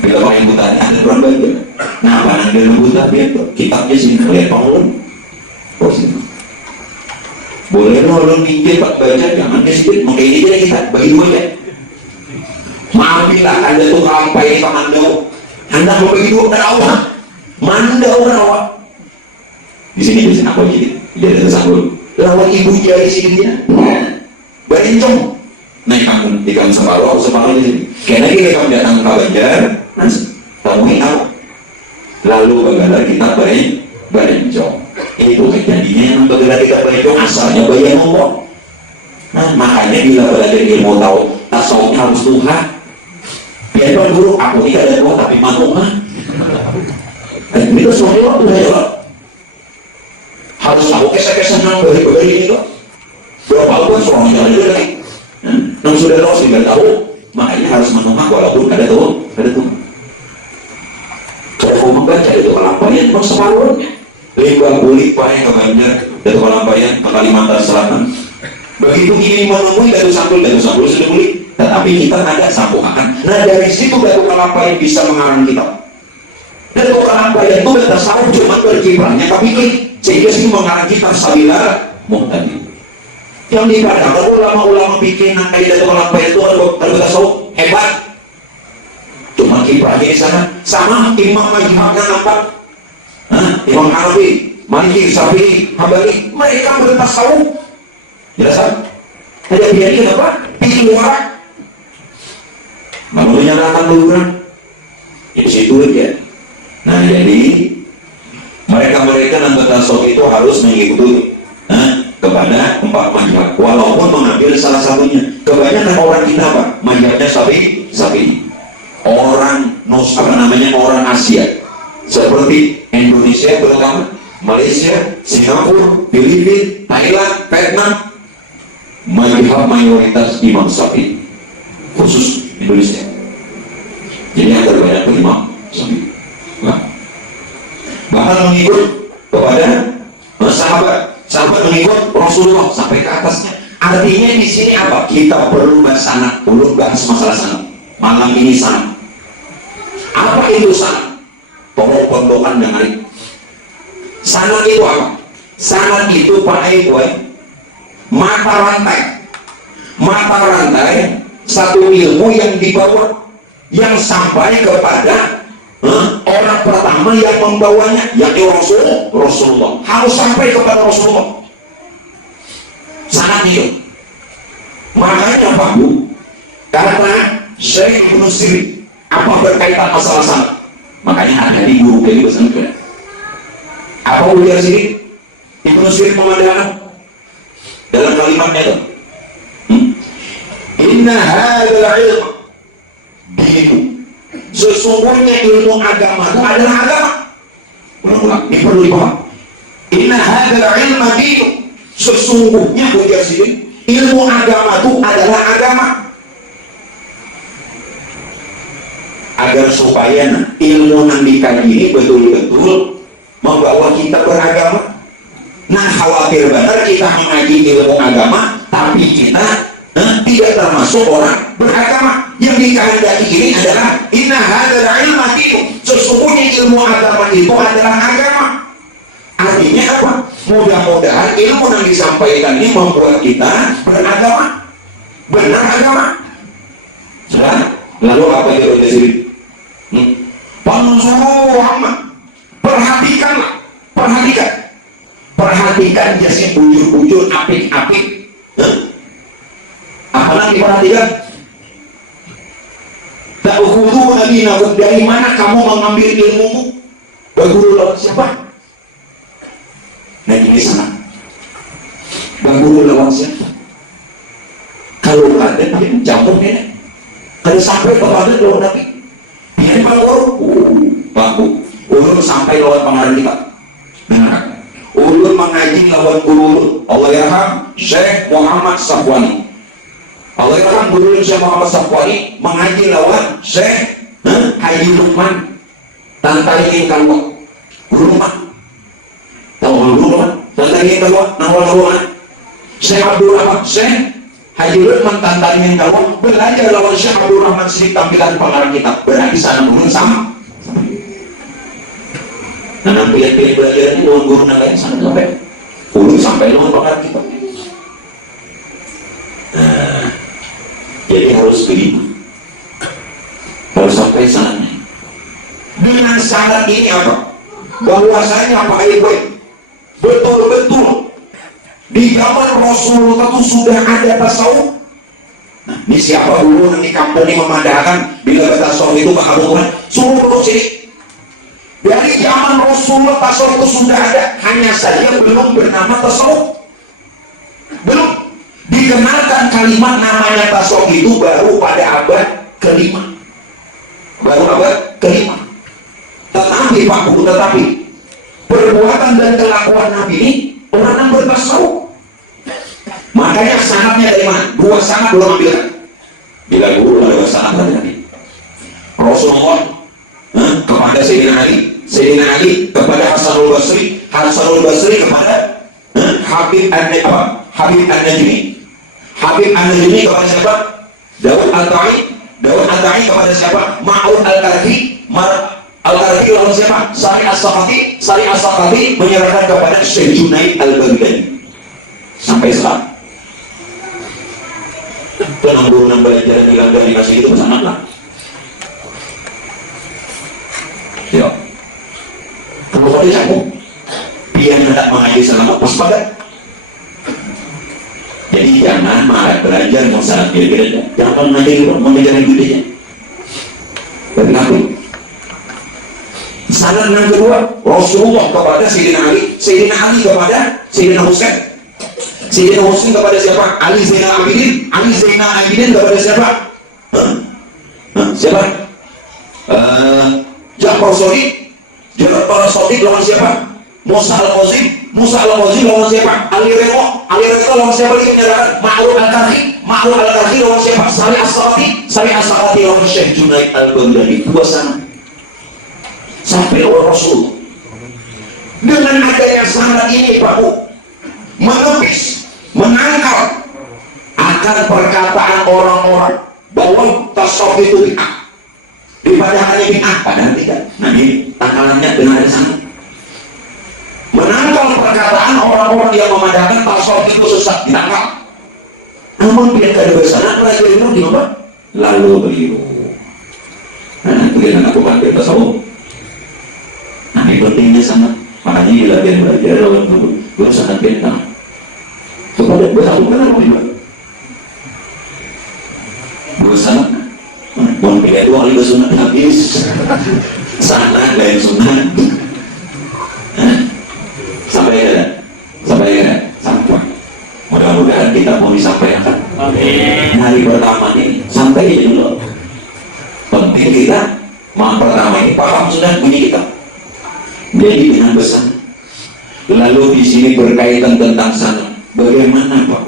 bila pakai buta ada orang bagian nah mana dia buta biar kitabnya sini lihat pengun boleh nolong pinjam pak baca jangan sedikit mungkin ini jadi kita bagi dua ya maafkanlah ada tuh sampai sama anda anda mau bagi dua dari Allah manda orang awak di sini bisa aku jadi tersangkul lawan ibu jari sini dia berencong naik kampung di kampung Separuh di sini karena kita kami datang ke Banjar tahu tahu lalu bagaimana kita berencong itu kejadiannya yang bagaimana kita berencong asalnya bayi ngomong. Nah, makanya bila belajar ilmu tahu tasawuf harus Tuhan. Biar guru aku tidak ada Tuhan tapi mantuha. Itu semuanya waktu ya. Harus tahu kisah-kisah yang beri ini kok. Berapa pun soalnya ada lagi. Yang sudah tahu sudah tahu, makanya harus mantuha walaupun ada Tuhan. Kalau mau membaca itu kelampayan bang separuhnya. Limbah kulit paling ke Banjar, itu kelampayan ke Kalimantan Selatan. Begitu ini menemui Datu Sampul sudah kulit, tetapi kita ada sambungan. Nah dari situ Datu Kalampayan bisa mengarang kita. Datu Kalampayan itu data sahur cuma berkiprahnya tapi sehingga sih mengarang kita sabila muhtadi. Yang dikatakan ulama-ulama bikin kayak Datu Kalampayan itu kalau kita tahu hebat. Cuma kiprahnya di sana sama Imam Majhahnya nampak. Imam Hanafi, Maliki, Syafi'i, Hambali, mereka bertasawuf. Jelas? Ada biarnya apa? Di luar. Manusia akan luar. Di situ aja. Nah jadi mereka yang bertasawuf itu harus mengikuti kepada 4 mazhab. Walaupun mengambil salah satunya. Kebanyakan orang kita apa? Mazhabnya Syafi'i. Orang orang Asia seperti Indonesia terutama, Malaysia, Singapura, Filipina, Thailand, Vietnam, mazhab mayoritas Imam Syafi'i, khusus Indonesia. Jadi yang terbanyak Imam Syafi'i. Bahkan mengikut kepada sahabat mengikut Rasulullah sampai ke atasnya. Artinya di sini apa? Kita perlu bahas sana, perlu bahas masalah sana. Malam ini sana. Apa itu sana? Pondokan yang lain. Sanad itu apa? Sanad itu Pak mata rantai satu ilmu yang dibawa yang sampai kepada orang pertama yang membawanya yaitu Rasulullah harus sampai kepada Rasulullah. Sanad itu makanya Pak Bu karena Syekh Ibnu Sirin apa berkaitan masalah sanad. Makanya ada di guru kayak gitu. Apa ujar sini? Ibnu Sirin memandang dalam kalimatnya itu. Inna hadzal ilm dinu. Sesungguhnya ilmu agama itu adalah agama. Ulang-ulang, ini perlu dipaham. Inna hadzal ilm dinu. Sesungguhnya ujar sini ilmu agama itu adalah agama. Agar supaya ilmu yang dikaji ini betul-betul membawa kita beragama. Nah khawatir benar kita mengaji ilmu agama tapi kita tidak termasuk orang beragama. Yang dikehendaki ini adalah inna hadzal ilma dinu. Sesungguhnya ilmu agama itu adalah agama. Artinya apa? Mudah-mudahan ilmu yang disampaikan ini membuat kita beragama, benar agama. Sudah? Lalu apa yang kita sini? Perhatikan jasnya bujur-bujur apik-apik. Apa lagi perhatikan? Ta'khudhu nabinakum, dari mana kamu mengambil ilmumu? Berguru lawan siapa? Nah ini sana. Berguru lawan siapa? Kalau ada tapi campur nenek. Kalau sampai kepada lawan Nabi. Ini Pak Guru, ulun sampai lawan pengarang kita. Nah, ulun mengaji lawan guru Allah yarham Syekh Muhammad Safwani. Allah yarham guru Syekh Muhammad Safwani mengaji lawan Syekh Haji Lukman Tantari Kalwa. Guru Lukman. Tahu guru Lukman? Tantari Kalwa, nawal-nawal. Syekh Abdul Rahman, Syekh Haji Lukman Tantari Kalwa belajar lawan Syekh Abdul Rahman Sri tampilan pengarang kita. Berarti sana ulun sama. Nah, pilih-pilih belajar itu guru yang lain sana sampai ulun sampai lawan pengarang kita. Nah, jadi harus begitu. Harus sampai sana. Dengan syarat ini apa? bahwasanya Pak Ibu betul-betul di zaman Rasulullah itu sudah ada tasawuf. Nah, ini siapa dulu nanti kampung ini memandangkan bila tasawuf itu keharuman suruh sini. Dari zaman Rasulullah tasawuf itu sudah ada, hanya saja belum bernama tasawuf. Belum dikenalkan kalimat namanya tasawuf itu baru pada abad kelima. Baru abad kelima. Tetapi Pak Bu, tetapi perbuatan dan kelakuan Nabi ini orang yang bertasawuf. Makanya sanadnya dari mana? Dua sanad belum ambilkan. Bila guru ada sanad dari Nabi. Rasulullah kepada Sayyidina Ali kepada Hasanul Basri kepada Habib An-Najmi kepada siapa? Dawud Al-Ta'i kepada siapa? Ma'ud Al-Karhi lawan siapa? Sari As-Saqafi menyerahkan kepada Syekh Junaid Al-Baghdadi. Sampai sekarang penangguhan belajar bilang dari kasih itu sangat lah. Ya, kalau dia aku biar tidak mengaji selama waspada. Jadi jangan malah belajar masalah beda-beda. Jangan mengaji dulu mengajar yang bedanya. Tapi aku sanad yang kedua, Rasulullah kepada Sayyidina Ali kepada Sayyidina Husain kepada siapa? Ali Zainal Abidin kepada siapa? Siapa? Ja'far Shadiq lawan siapa? Musa Al-Qazim lawan siapa? Ali Redha lawan siapa lagi menyatakan? Ma'ruf Al-Karhi lawan siapa? Sari As-Saqafi lawan Syekh Junaid Al-Baghdadi. Dua sanad sampai oleh Rasul. Dengan adanya sanad ini Pak Bu, menepis, menangkal akan perkataan orang-orang bahwa tasawuf itu bid'ah. Padahal bid'ah, padahal tidak. Nah ini tanggalannya dengan ada sanad. Menangkal perkataan orang-orang yang memandangkan tasawuf itu sesat, ditangkal. Namun bila ada bersana, belajar itu di mana? Lalu beliau. Nah itu yang aku pakai tasawuf. Nah ini pentingnya sangat. Makanya bila dia belajar lawan dulu, gue sangat bentang. Kepada bersatu kan apa juga? Bersama. Mau pilih dua kali bersunat habis. Sana dan sunat. Sampai mudah-mudahan kita mau disampaikan. Hari pertama ini sampai dulu. Penting kita pertama ini paham sudah bunyi kita. Jadi dengan besar. Lalu di sini berkaitan tentang sana. Bagaimana Pak?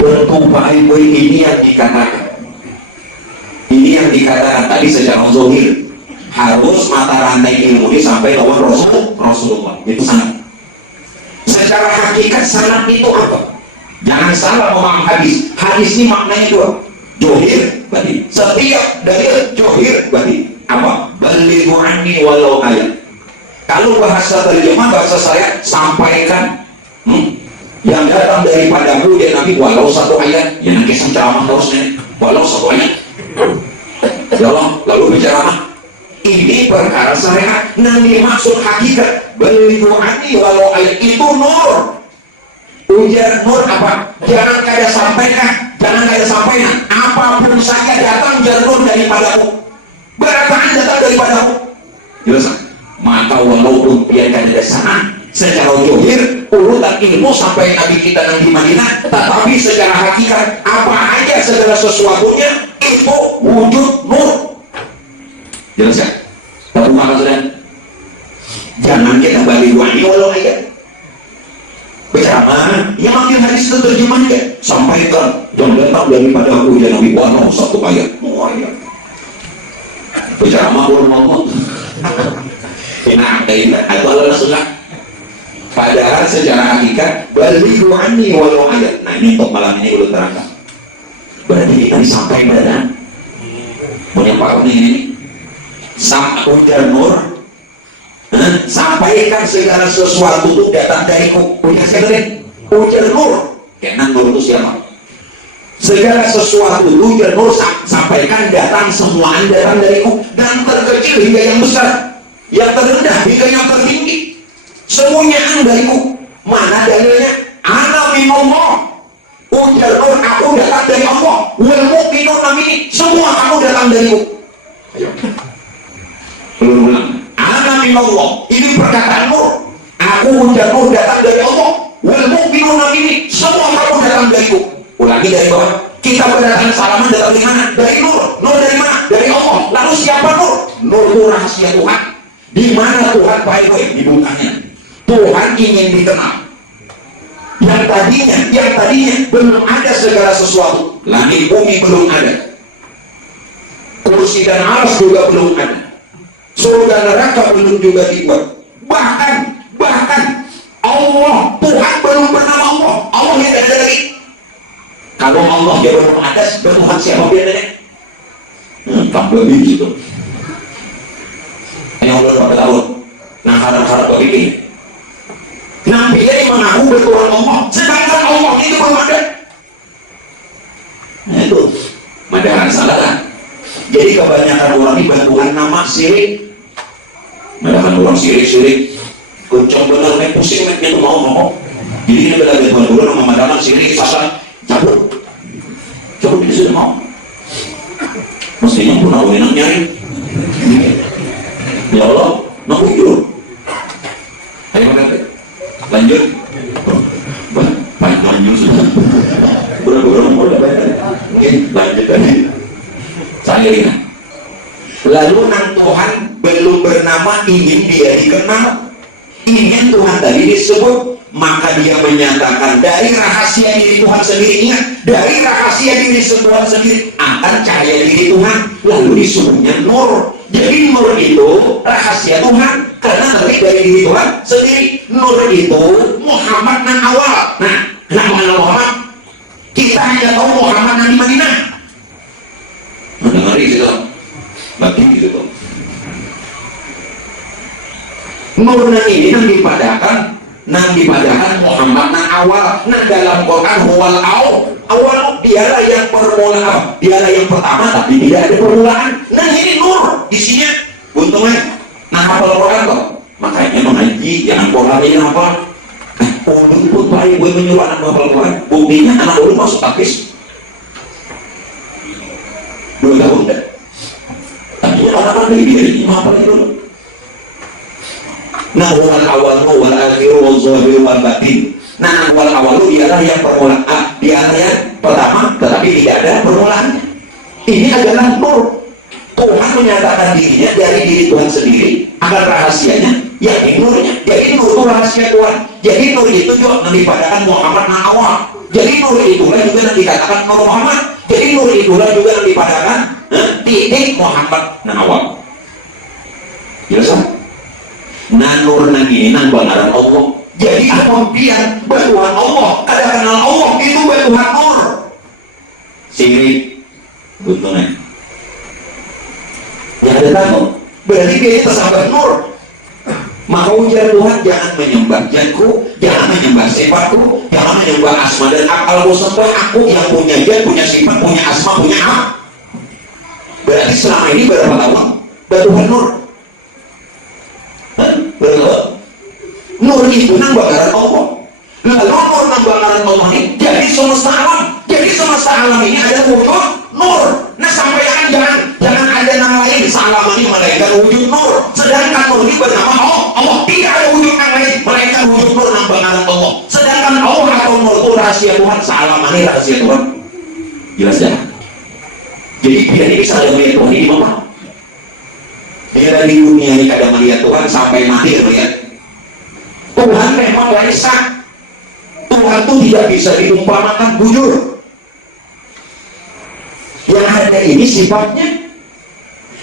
Pertumpahan Ibu ini yang dikatakan tadi secara zahir harus mata rantai ilmu ini sampai lawan Rasulullah. Itu sanad. Secara hakikat sanad itu apa? Jangan salah memahami hadis. Hadis ini maknanya dua. Johir berarti setiap dalil johir berarti apa? Balighu anni walau ayat. Kalau bahasa terjemah bahasa saya sampaikan yang datang daripadamu ya Nabi walau satu ayat. Ya nanti ceramah terusnya walau satu ayat. Ya Allah, lalu bicara ini perkara syariat. Nanti maksud hakikat balighu anni walau ayat itu nur. Ujar nur apa? Jangan ada sampaikan apapun saja datang nur daripadamu. Berataan datang daripadamu. Jelas? Maka walaupun dia ada sana secara johir urutan ilmu sampai Nabi kita nanti Madinah, tetapi secara hakikat apa aja segala sesuatunya itu wujud nur. Jelas ya? Tapi maka sudah jangan kita balik wani walau ayat. Berapa? Yang ambil hadis itu terjemahnya sampaikan yang datang daripada aku ya Nabi walau satu ayat. Oh ayat. Berapa ngomong? Nah, itu adalah sunnah. Padahal secara hakikat balighu anni walau ayat. Nah ini untuk malam ini perlu terangkan. Berarti kita disampaikan dan menyampaikan ini sampai ujar nur. Sampaikan segala sesuatu itu datang dariku. Ujar nur. Karena nur itu siapa? Segala sesuatu ujar nur sampaikan datang semua datang dariku. Dan terkecil hingga yang besar, yang terendah hingga yang tertinggi, semuanya dariku. Mana dalilnya? Ana minallah, ujar Nur, aku datang dari Allah. Wal mu'minuna minni, semua aku datang dariku. Ayo, ulang. Ana minallah, ini perkataan Nur. Aku ujar Nur datang dari Allah. Wal mu'minuna minni, semua aku datang dariku. Ulangi dari bawah. Kita berdatang salaman datang dari mana? Dari Nur. Nur dari mana? Dari Allah. Lalu siapa Nur? Nur itu rahasia Tuhan. Di mana Tuhan baik-baik? Di bukanya. Tuhan ingin dikenal. Yang tadinya belum ada segala sesuatu. Langit bumi belum ada. Kursi dan aras juga belum ada. Surga neraka belum juga dibuat. Bahkan Allah, Tuhan belum bernama Allah. Allah yang ada lagi. Kalau Allah dia belum ada, Tuhan siapa bedanya? Tak lebih gitu. Ini Allah pada tahun. Nah harap-harap begini. Nabi ini mengaku bertuhan Allah, sedangkan Allah itu belum ada. Nah itu, padahal salah kan? Jadi kebanyakan orang ini bertuhan nama syirik. Padahal orang syirik, kuncung bener, main pusing, main itu mau. Jadi ini beda bertuhan dulu nama madaman syirik, salah, cabut ini sudah mau. Mestinya pun aku enak nyari. Ya Allah, nak ujur. Ayo nanti. Lanjut. Lanjut sudah. Udah banyak. Oke, lanjut tadi. Saya lihat. Lalu nang Tuhan belum bernama, ingin dia dikenal. Ingin Tuhan tadi disebut, maka dia menyatakan dari rahasia diri Tuhan sendiri. Ingat, dari rahasia diri Tuhan sendiri akan cahaya diri Tuhan. Lalu disuruhnya Nur. Jadi Nur itu rahasia Tuhan, karena nanti dari diri Tuhan sendiri. Nur itu Muhammad nan awal. Nah, kenapa Muhammad? Kita hanya tahu Muhammad nan di Madinah. Mengeri gitu, bagi gitu. Nur nan ini yang dipadahkan Muhammad nan awal. Nah dalam Quran huwal awal, dialah yang permulaan, dialah yang pertama, tapi tidak ada permulaan. Nah ini Nur di sini untungnya. Nah hafal Quran kok, makanya mengaji jangan Quran ini hafal. Ulun pun baik, gue menyuruh anak hafal Quran. Buktinya anak ulun masuk tapis 2 tahun dah. Tapi orang-orang dari dia ini hafal dulu. Nah wal awal wal akhir wal zahir wal batin. Nah wal awal dialah yang permulaan, dialah yang pertama, tetapi tidak ada permulaannya. Ini adalah Nur. Tuhan menyatakan dirinya dari diri Tuhan sendiri, akan rahasianya yakni Nurnya. Jadi Nur itu rahasia Tuhan. Jadi Nur itu juga dipadakan Muhammad nan awal. Jadi Nur itulah juga yang dikatakan Nur Muhammad. Jadi Nur itulah juga yang dipadakan titik Muhammad nan awal. Jelas kan? Nan Nur nan ini nan banaran Allah. Jadi apabila bertuhan Allah, ada kenal Allah, itu bertuhan Nur. Sirik, betulnya. Yang ada tahu, berarti dia tersambar Nur. Maka ujar Tuhan, jangan menyembah jatku, jangan menyembah sifatku, jangan menyembah asma dan akal sembah aku yang punya jat, punya sifat, punya asma, punya hak. Berarti selama ini berapa tahun bertuhan Nur? Nur itu nang bakaran Allah. Lalu Nur nang bakaran Allah ini jadi semesta alam. Jadi semesta alam ini ada wujud Nur. Nah sampai jangan ada nama lain. Salam ini malaikat wujud Nur. Sedangkan Nur ini bernama Allah. Tidak ada wujud yang lain. Malaikat wujud Nur nang bakaran Allah. Sedangkan Allah atau Nur itu rahasia Tuhan. Salam ini rahasia Tuhan. Jelas ya? Jadi dia ini bisa melihat Tuhan ini mana? Dia dari dunia ini kadang melihat Tuhan sampai mati melihat. Tuhan memang esa. Tuhan itu tidak bisa diumpamakan bujur. Yang ada ini sifatnya.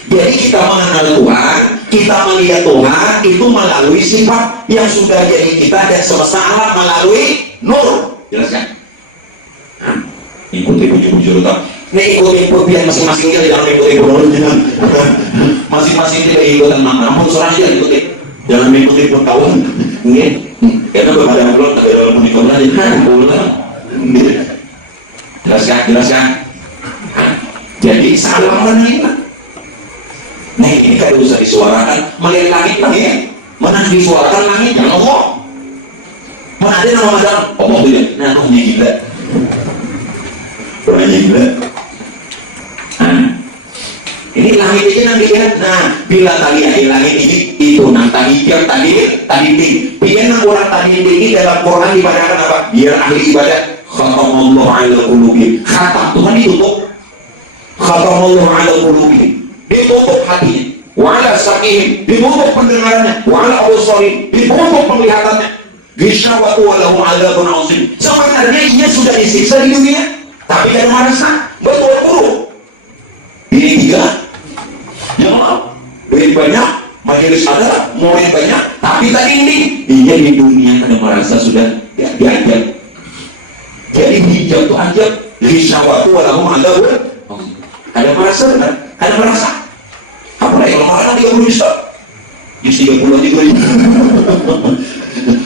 Jadi kita mengenal Tuhan, kita melihat Tuhan itu melalui sifat yang sudah jadi kita dan semesta alam melalui Nur. Jelas kan? Ikuti bujur-bujur tak? Ini ikut biar masing-masing kita jangan ikut Nur. Masing-masing tidak ikutan namun seorang tidak ikuti. Jangan mengikuti pengetahuan. Ini karena berbeda belum tak ada dalam pengetahuan aja. Jelaskan. Jadi salah mana? Nah ini kan usah disuarakan, melihat langit lagi ya, mana disuarakan langit ya Allah, mana ada nama Adam, Allah tidak, nah namanya gila, namanya gila. Nah, ini langit aja nanti lihat, nah bila tadi ada langit ini, itu nang tadi tiap tadi biar nang orang tadi ini dalam Quran dibadakan apa? Biar ahli ibadah, khatamallahu ala qulubihim, khatam Tuhan ditutup, khatamallahu ala qulubihim, ditutup hatinya, wa'ala sam'ihim, ditutup pendengarannya, wa'ala absarihim, ditutup penglihatannya, ghishawatu wa lahum 'adzabun 'adzim. Sebenarnya ia sudah disiksa di dunia, tapi tidak merasa betul buruk. Ini tiga, ya maaf, duit banyak, majelis ada, murid banyak, tapi tadi ini ia di dunia ada merasa sudah diajak. Jadi hijab itu ajab, ghishawatu wa lahum 'adzabun 'adzim. Ada merasa kan? Ada merasa. Apalagi kalau marah 30 juta, jus 30 aja gue.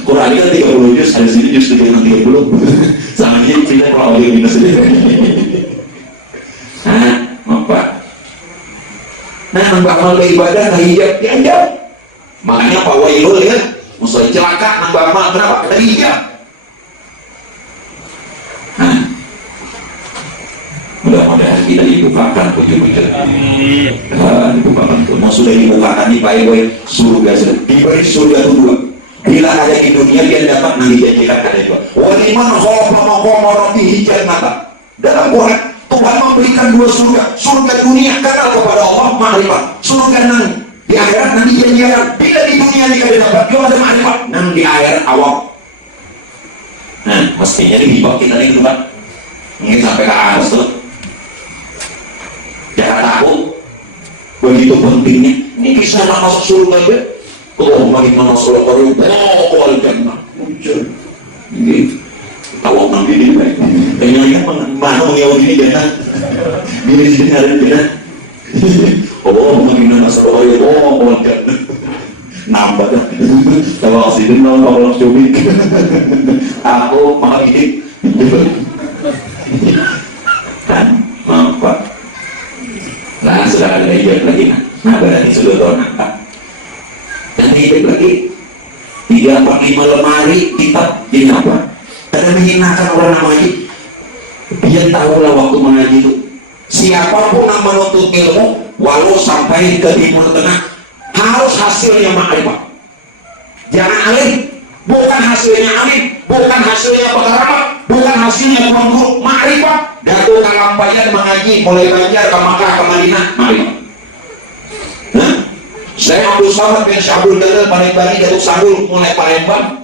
Quran kan 30 jus, ada sini jus 30. Sama aja Cina kalau audio minus aja. Nah, apa? Nah, nambah amal ibadah, nah hijab, diajab. Makanya Pak Wailul ya, musuh celaka, nambah amal, kenapa? Ada hijab. Nah, mudah-mudahan kita dibukakan puji-puji. Dibukakan tuh. Mau sudah dibukakan nih Pak Ibu, surga sudah. Diberi surga itu dua. Bila ada di dunia dia dapat nanti janjikan ada itu. Waliman khofa maqamati hijab mata. Dalam Quran Tuhan memberikan dua surga. Surga dunia kekal kepada Allah makrifat. Surga nanti di akhirat nanti janjikan. Bila di dunia kita dapat dia ada makrifat. Nanti di akhirat awal. Nah, mestinya dihibah kita nih Pak. Ini sampai ke atas tuh. Jangan takut, begitu pentingnya. Ini bisa masuk surga ya. Oh, bagaimana surga itu? Oh, al-jannah. Ini tahu orang ini baik. Yang mana mengiau ini jangan. Bila di sini ada jangan. Oh, bagaimana surga itu? Oh, al-jannah. Nambah. Kalau oksigen kalau cubik. Aku mau ini. Dan mampat. Nah sudah ada hijab lagi, nah berarti sudah tahu nampak. Dan hijab lagi 3, 4, 5 lemari kitab ini apa? Karena menghinakan orang namanya. Dia tahulah waktu mengaji itu. Siapapun yang menuntut ilmu, walau sampai ke timur tengah, harus hasilnya makrifat. Jangan alim, bukan hasilnya alim, bukan hasilnya pengarang, bukan hasilnya guru, makrifat. Datuk Kalampayan mengaji mulai Banjar ke Makkah ke Madinah, makrifat. Nah, saya Abdul Samad bin Syabul Jalal Palembang, Datuk Sanggul mulai Palembang,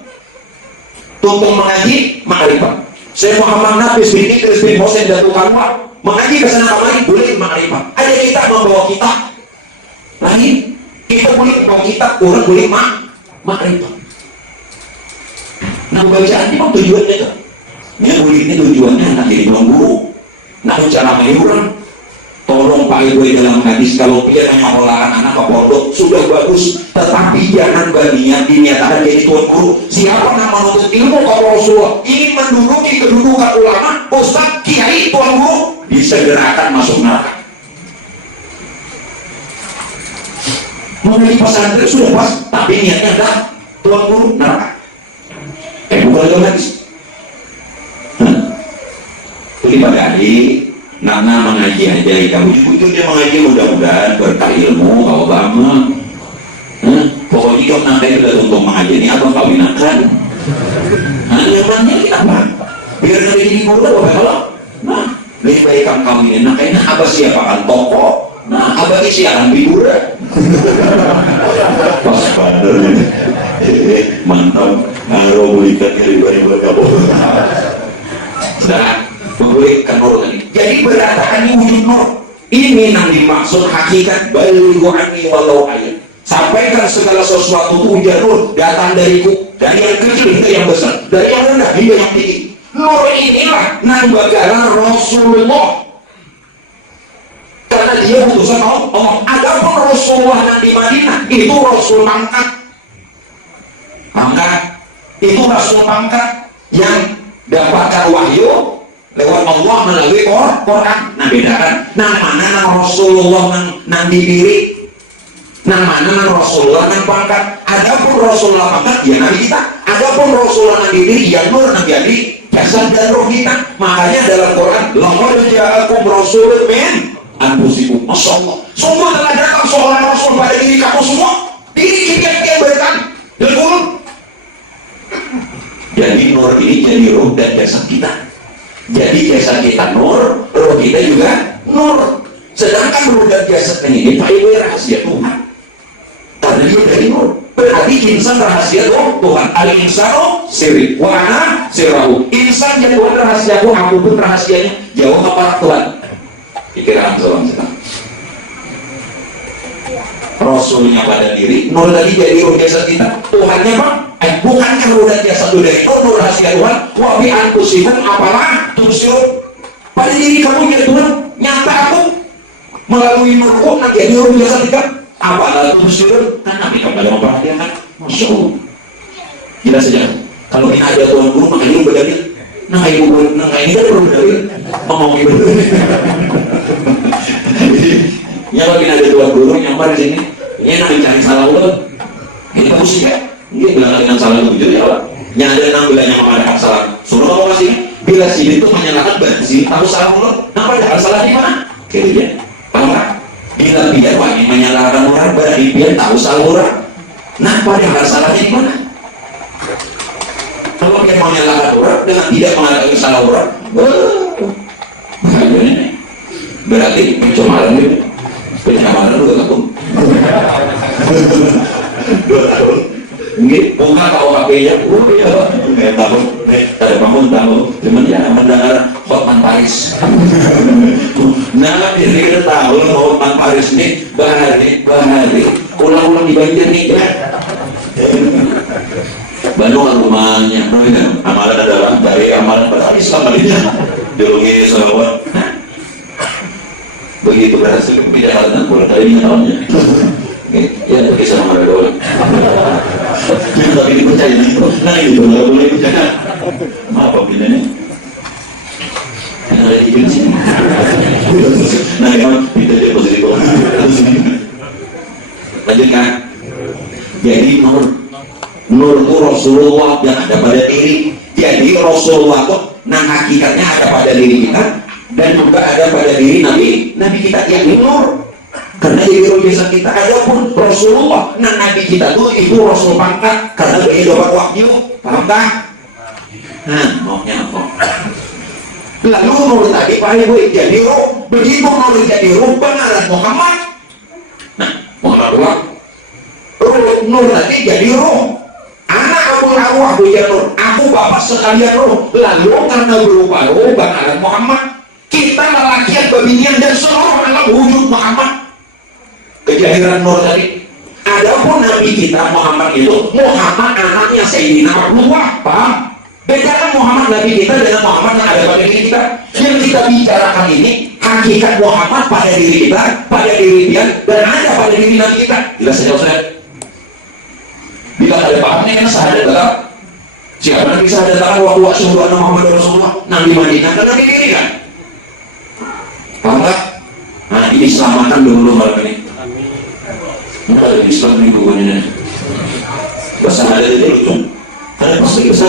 tuntut mengaji makrifat. Saya Muhammad Nafis bin Idris bin Hussein Datuk Kanwar mengaji ke sana kemari boleh makrifat. Ada kita membawa kitab lain, kita boleh membawa kitab, orang boleh makrifat. Nah bacaan ini tujuannya itu, yang ini tujuannya anak jadi tuan guru. Nah cara mayuran, tolong Pak Ibu dalam hadis kalau dia yang mengelola anak ke pondok sudah bagus, tetapi jangan berniat dinyatakan jadi tuan guru. Siapa yang menuntut ilmu kalau Rasulullah ingin menduduki kedudukan ulama, ustaz, kiai, tuan guru, disegerakan masuk neraka. Mengenai pesantren sudah pas, tapi niatnya adalah tuan guru neraka. Bukan itu hadis. Ini pada adik, Nana mengaji aja, kamu itu dia mengaji mudah-mudahan berkah ilmu, kau bangun. Pokoknya kau nanti udah untuk mengaji ini apa kawin akan? Nyamannya kita apa? Biar nanti di guru apa kalau? Nah, lebih baik kamu kawinin. Nah, kayaknya apa siapa kan toko? Nah, apa isi akan figura? Pas pada mantap. Kalau berikan riba-riba kamu sudah memberikan nur tadi. Jadi beratakan ini wujud nur. Ini yang dimaksud hakikat balighu anni walau ayat. Sampaikan segala sesuatu itu hujan nur datang dariku, dari yang kecil hingga yang besar, dari yang rendah hingga yang tinggi. Nur inilah nambagaran Rasulullah. Karena dia utusan Allah. Adapun Rasulullah yang di Madinah itu Rasul pangkat. Itu Rasul pangkat yang dapatkan wahyu lewat Allah melalui Quran. Nah bedakan, nah mana Rasulullah nang diri mana Rasulullah nang pangkat. Adapun Rasulullah pangkat ya nabi kita. Adapun Rasulullah nabi diri ya nur nabi adi jasad dan roh kita. Makanya dalam Quran laqad ja'akum rasulun min anfusikum. Masyaallah, sungguh telah datang seorang rasul pada diri kamu semua. Diri kita yang berikan betul. Jadi nur ini jadi roh dan jasad kita. Jadi jasad kita nur, roh kita juga nur. Sedangkan roh dan jasad ini paling rahasia Tuhan. Karena dia dari nur. Berarti insan rahasia Tuhan. Al-insanu sirri wa ana sirrahu. Insan jadi Tuhan rahasiaku, aku pun rahasianya. Jauh apa Tuhan? Pikiran seorang sedang. Rasulnya pada diri, nur tadi jadi roh jasad kita. Tuhannya Pak, bukankah roh dan jasad itu dari nur rahasia Tuhan? Wa bi anfusikum apalah tusir. Pada diri kamu jadi Tuhan, nyata aku melalui nurku nanti jadi roh jasad kita. Apalah tusir? Kan Nabi kamu ada memperhatikan. Masya Allah. Jelas saja. Kalau ini ada Tuhan guru, maka ini berdalil. Nah ibu, nah ini kan perlu berdalil. Ngomong ibu. Ya kalau ada Tuhan guru nyamper di sini, ini nanti cari salah ulang. Ini musik ya. Ini bilang dengan salah jujur ya Pak. Yang ada enam bilangnya mengadakan salah. Suruh kamu masih bila sini itu menyalahkan berarti tahu salah ulang. Kenapa ada salah di mana? Kayaknya. Apa? Bila dia wajib menyalahkan orang berarti dia tahu salah orang. Nah, pada salahnya di mana? Kalau dia mau menyalahkan orang dengan tidak mengatakan salah orang, berarti pencemaran itu. Pencemaran dua tahun. 2 tahun. Ini buka tahu HP-nya, ya tahu, ada bangun tahu, cuman ya mendengar Hotman Paris. Nah, dia tahu Hotman Paris ini bahari, ulang-ulang di banjir nih. Bandung rumahnya, amalan adalah dari amalan pada Islam kalinya, diulangi salawat. Begitu berhasil pindah hal dan pulang dari tahunnya. Ya, kisah nomor 2. Tapi dipercaya itu. Nah itu nggak boleh percaya. Apa bedanya? Yang ada di sini. Nah emang kita jadi positif. Lanjutkan. Jadi nur itu Rasulullah yang ada pada diri. Jadi Rasulullah itu nah hakikatnya ada pada diri kita dan juga ada pada diri Nabi kita yang nur. Karena diri roh jasad kita ada pun Rasulullah. Nah Nabi kita tuh itu Rasul pangkat karena dia dapat wahyu. Paham tak? Nah maunya apa? Lalu nur tadi Pak Ibu jadi roh. Begitu nur jadi roh benaran Muhammad. Nah Muhammad nur tadi jadi roh. Anak aku jadi nur. Aku bapak sekalian roh. Lalu karena berupa roh benaran Muhammad. Kita lelakian babinian dan seluruh alam wujud Muhammad. Kejahiran nur tadi. Adapun Nabi kita Muhammad itu Muhammad anaknya Sayyidina Abdullah. Paham? Bedakan Muhammad Nabi kita dengan Muhammad yang ada pada diri kita. Yang kita bicarakan ini hakikat Muhammad pada diri kita, pada diri dia, dan ada pada diri Nabi kita. Jelas saja Ustaz. Bila ada pahamnya kan sahadat dalam siapa Nabi sahadat dalam waktu asyhadu anna Muhammad Rasulullah. Nabi Madinah kan Nabi diri kan. Paham tak? Nah ini selamatkan dulu malam ini. Ada Islam di bukunya. Bahasa ada itu lucu. Ada pasti bahasa.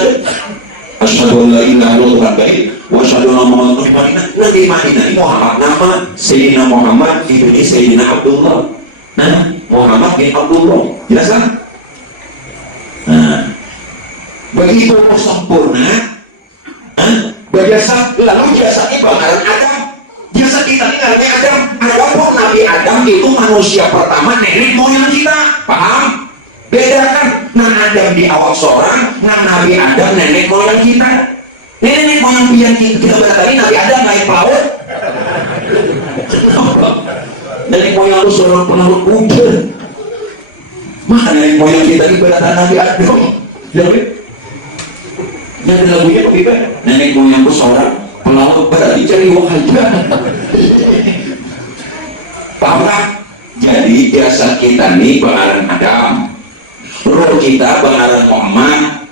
Asyhadu an la ilaha illallah wa asyhadu anna Muhammadan rasulullah. Nabi Madinah Muhammad nama Sayyidina Muhammad ibni Sayyidina Abdullah. Nah, Muhammad bin Abdullah. Jelas kan? Nah, begitu sempurna. Berjasa lalu jasanya bakaran Adam. Jasa kita ini namanya Adam. Adapun Nabi Adam itu manusia pertama nenek moyang kita. Paham? Bedakan. Nah Adam di awal seorang, nah Nabi Adam nenek moyang kita. Nenek moyang pian kita berarti Nabi Adam naik pelaut. Nenek moyang itu seorang pelaut hujan. Maka nenek moyang kita ini berarti Nabi Adam. Jadi yang lagunya begitu. Nenek moyang itu seorang pelaut berarti cari uang aja. Paham? Jadi jasa kita nih pengarang Adam, roh kita pengarang Muhammad.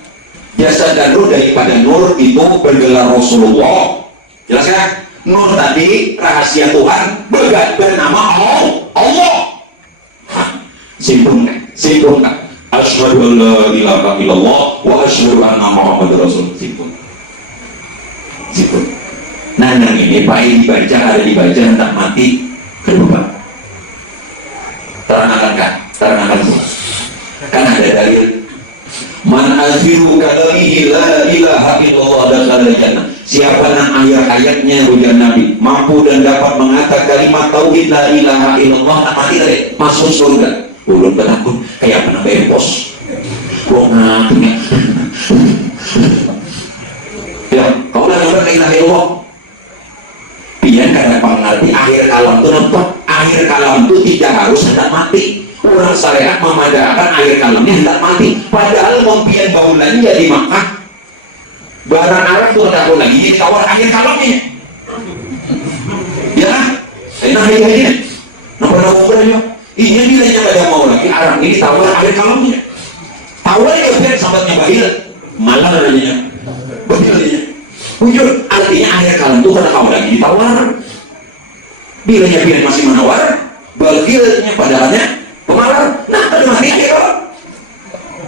Jasa dan roh daripada nur itu bergelar Rasulullah. Jelas kan? Nur tadi rahasia Tuhan bernama Allah. Simpun kan? Asyhadu an la ilaha illallah wa asyhadu anna Muhammadar Rasul. Simpun. Nah yang ini baik dibaca, ada dibaca, hendak mati kedua. Terangkan kan ada dalil. Man aziru kalamihi la ilaha illallah dakhala jannah. Siapa yang ayat-ayatnya ujar Nabi mampu dan dapat mengatakan kalimat tauhid la ilaha illallah, mati dari masuk surga. Ulun takut kayak pernah bebos. Wong ngakunya. Ya, kau dah la ilaha illallah. Pian karena pengerti akhir kalam itu nampak. Akhir kalam itu tidak harus hendak mati. Orang syariat memadahkan akhir kalamnya hendak mati. Padahal mempian baulan jadi Makkah. Barang Arab tuh ada lagi jadi tawar akhir kalamnya. Ya, enak aja. Nampak ngobrolnya. Ini nilainya pada mau lagi Arab ini tawar akhir kalamnya. Tawarnya biar sahabatnya bahil. Malah aja. Bahilnya. Wujud artinya akhir kalam itu kada kau lagi ditawar. Bilanya biar masih menawar, bagilnya padahalnya pemalar. Nah, ada mati akhir.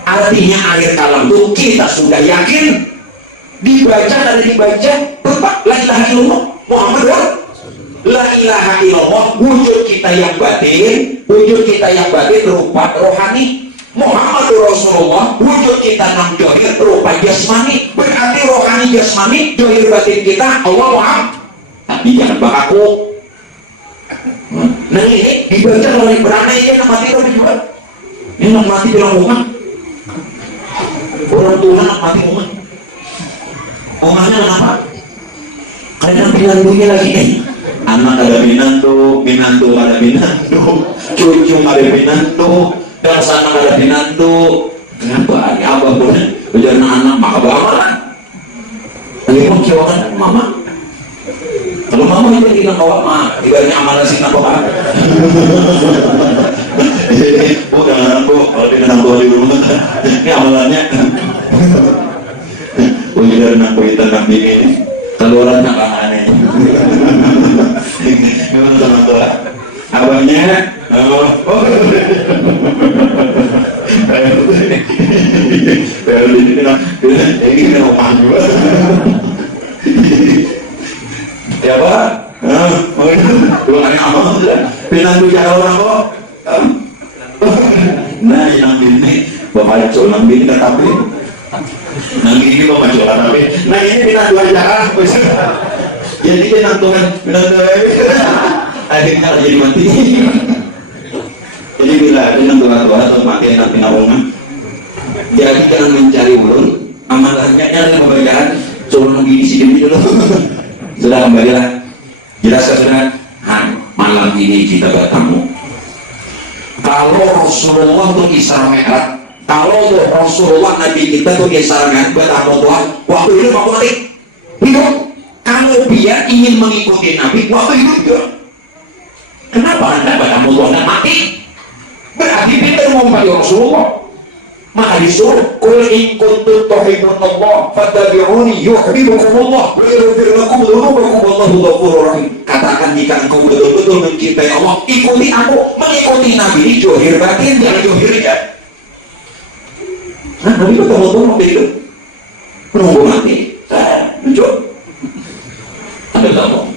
Artinya akhir kalam itu kita sudah yakin. Dibaca dan dibaca tetap la ilaha illallah Muhammad la ilaha illallah. Wujud kita yang batin berupa rohani. Muhammad Rasulullah wujud kita nam johir berupa jasmani. Berarti rohani jasmani johir batin kita Allah Muhammad. Tapi jangan bakaku. Nah ini dibaca oleh berani ya mati itu dijual. Ini nak mati bilang umat. Orang tua nak mati umat. Umatnya kenapa? Karena pinantunya lagi anak ada pinantu ada pinantu, cucu ada pinantu, dan sana ada pinantu. Kenapa? Ini apa pun? Ujian anak maka beramalan. Lagi pun kecewakan mama. Kalau mama itu tidak bawa mah, ibaratnya amalan sih nak bawa. Bukan anakku, kalau dia tua di rumah, ini amalannya. Ujian anak kita nak ini, kalau orang nak aneh. Gimana sama tua? Abangnya, ini rumah juga. Ya Pak, belum ada apa pinantu jalan orang kok. Nah yang ini bapak col nang ini tetapi nang ini bapak col tapi nah ini pinantu aja jadi pinantu akhirnya jadi mati. Jadi bila pinantu atau mati enak pinarungan jadi jangan mencari ulun amalannya yang pembacaan col nang ini sih dulu. Sudah kembalilah jelaskan sudah. Malam ini kita bertemu. Kalau Rasulullah itu Isra Mi'raj, kalau Rasulullah Nabi kita itu Isra Mi'raj bertemu Tuhan, waktu hidup aku mati hidup. Kalau dia ingin mengikuti Nabi waktu hidup juga. Kenapa anda bertemu Tuhan dan mati? Berarti kita mau mengikuti Rasulullah. Maka disuruh qul in kuntum tuhibbunallah fattabi'uni yuhibbukumullah wa yaghfir lakum dzunubakum wallahu ghafurur rahim. Katakan jika engkau betul-betul mencintai Allah, ikuti aku. Mengikuti Nabi ini johir batin, jangan johir ya. Nah, Nabi itu tahu itu menunggu mati. Lucu. Ada tamu.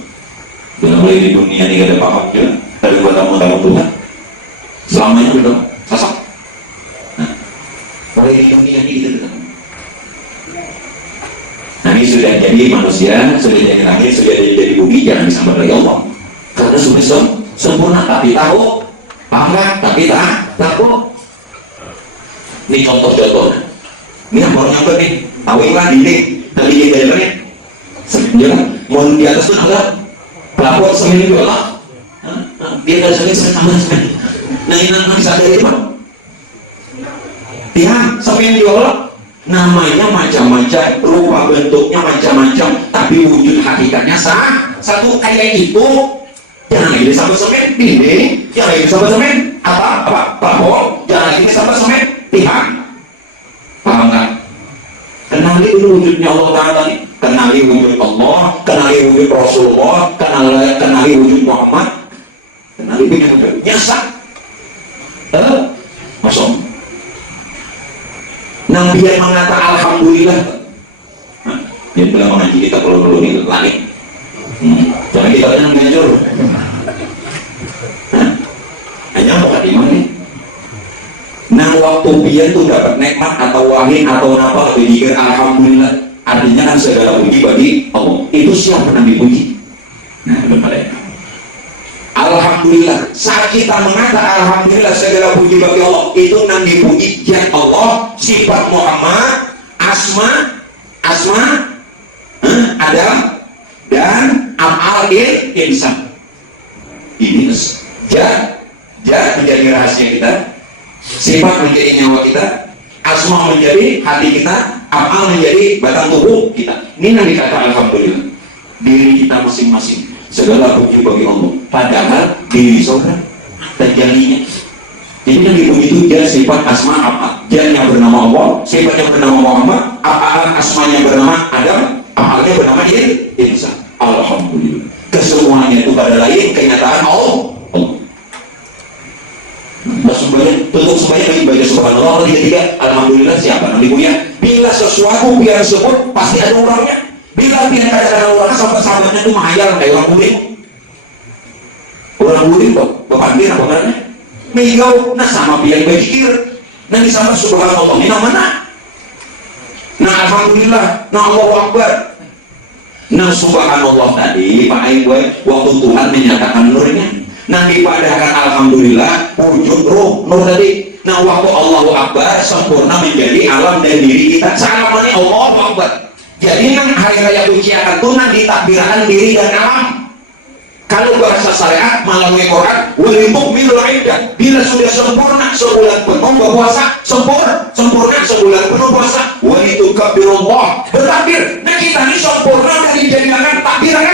Dengan mulai di dunia ini ada paham juga. Tapi buat tamu-tamu Tuhan selamanya belum sasak. Mulai di dunia ini gitu. Nabi sudah jadi manusia, sudah jadi langit, sudah jadi bumi, jangan bisa berlai Allah. Karena sudah sempurna, tapi tahu, paham tapi tak tahu. Ini contoh-contohnya. Ini yang baru nyampe nih, tahu iklan ini, tadi di daerahnya. Jangan, mau di atas itu enggak, pelapor semen juga lah. Dia ada semen. Nah ini nanti sadar itu. Ya, sampai diolah namanya macam-macam, rupa bentuknya macam-macam, tapi wujud hakikatnya satu kayak itu. Jangan lagi disambut semen ini, jangan lagi disambut semen pelapor, jangan lagi disambut semen pihak. Paham kan? Kenali dulu wujudnya Allah Ta'ala, kenali wujud Allah, kenali wujud Rasulullah, kenali wujud Muhammad, kenali wujudnya sah. Nang biar mengata alhamdulillah. Dia bilang mengaji kita kalau dulu ini langit. Jangan kita yang ngajur. Hanya bukan iman nih. Nah waktu biar tuh dapat nikmat atau wahid atau apa lebih alhamdulillah. Artinya kan segala puji bagi Allah. Itu siapa yang dipuji? Nah benar. Alhamdulillah, saat kita mengatakan alhamdulillah segala puji bagi Allah, itu yang dipuji zat Allah, sifat Muhammad, asma, Adam, dan af'al insan. Ini menjadi rahasia kita, sifat menjadi nyawa kita, asma menjadi hati kita, af'al menjadi batang tubuh kita. Ini yang dikatakan alhamdulillah. Diri kita masing-masing segala puji bagi Allah, padahal diri saudara terjadinya. Jadi yang dipuji itu dia sifat asma apa? Dia yang bernama Allah, sifatnya bernama Muhammad, asmanya bernama Adam, apalnya bernama insan. Alhamdulillah. Kesemuanya itu pada lain kenyataan Allah. Tutup semuanya baca subhanallah tiga. Alhamdulillah siapa nanti punya? Bila sesuatu biar sebut pasti ada orangnya. Bila dia kadang-kadang orang sahabat-sahabatnya itu mahayal kayak orang bulim kok berpandir apa namanya mengau nah sama biar berpikir nah sama subhanallah ini mana nah alhamdulillah nah Allahu Akbar nah subhanallah tadi Pak Ibu waktu Tuhan menyatakan nurnya nah dipadahkan alhamdulillah wujud nur tadi nah waktu Allahu Akbar sempurna menjadi alam dan diri kita salamanya Allahu Akbar. Jadi kan hari raya Idul Adha itu nanti takbirahan diri dan alam. Kalau bahasa syariat melalui Quran, walimuk minul iddah. Bila sudah sempurna sebulan penuh berpuasa, sempurna sebulan penuh puasa. Walitukabbirullah bertakbir. Nah kita ini sempurna dari dijadikan takbiran.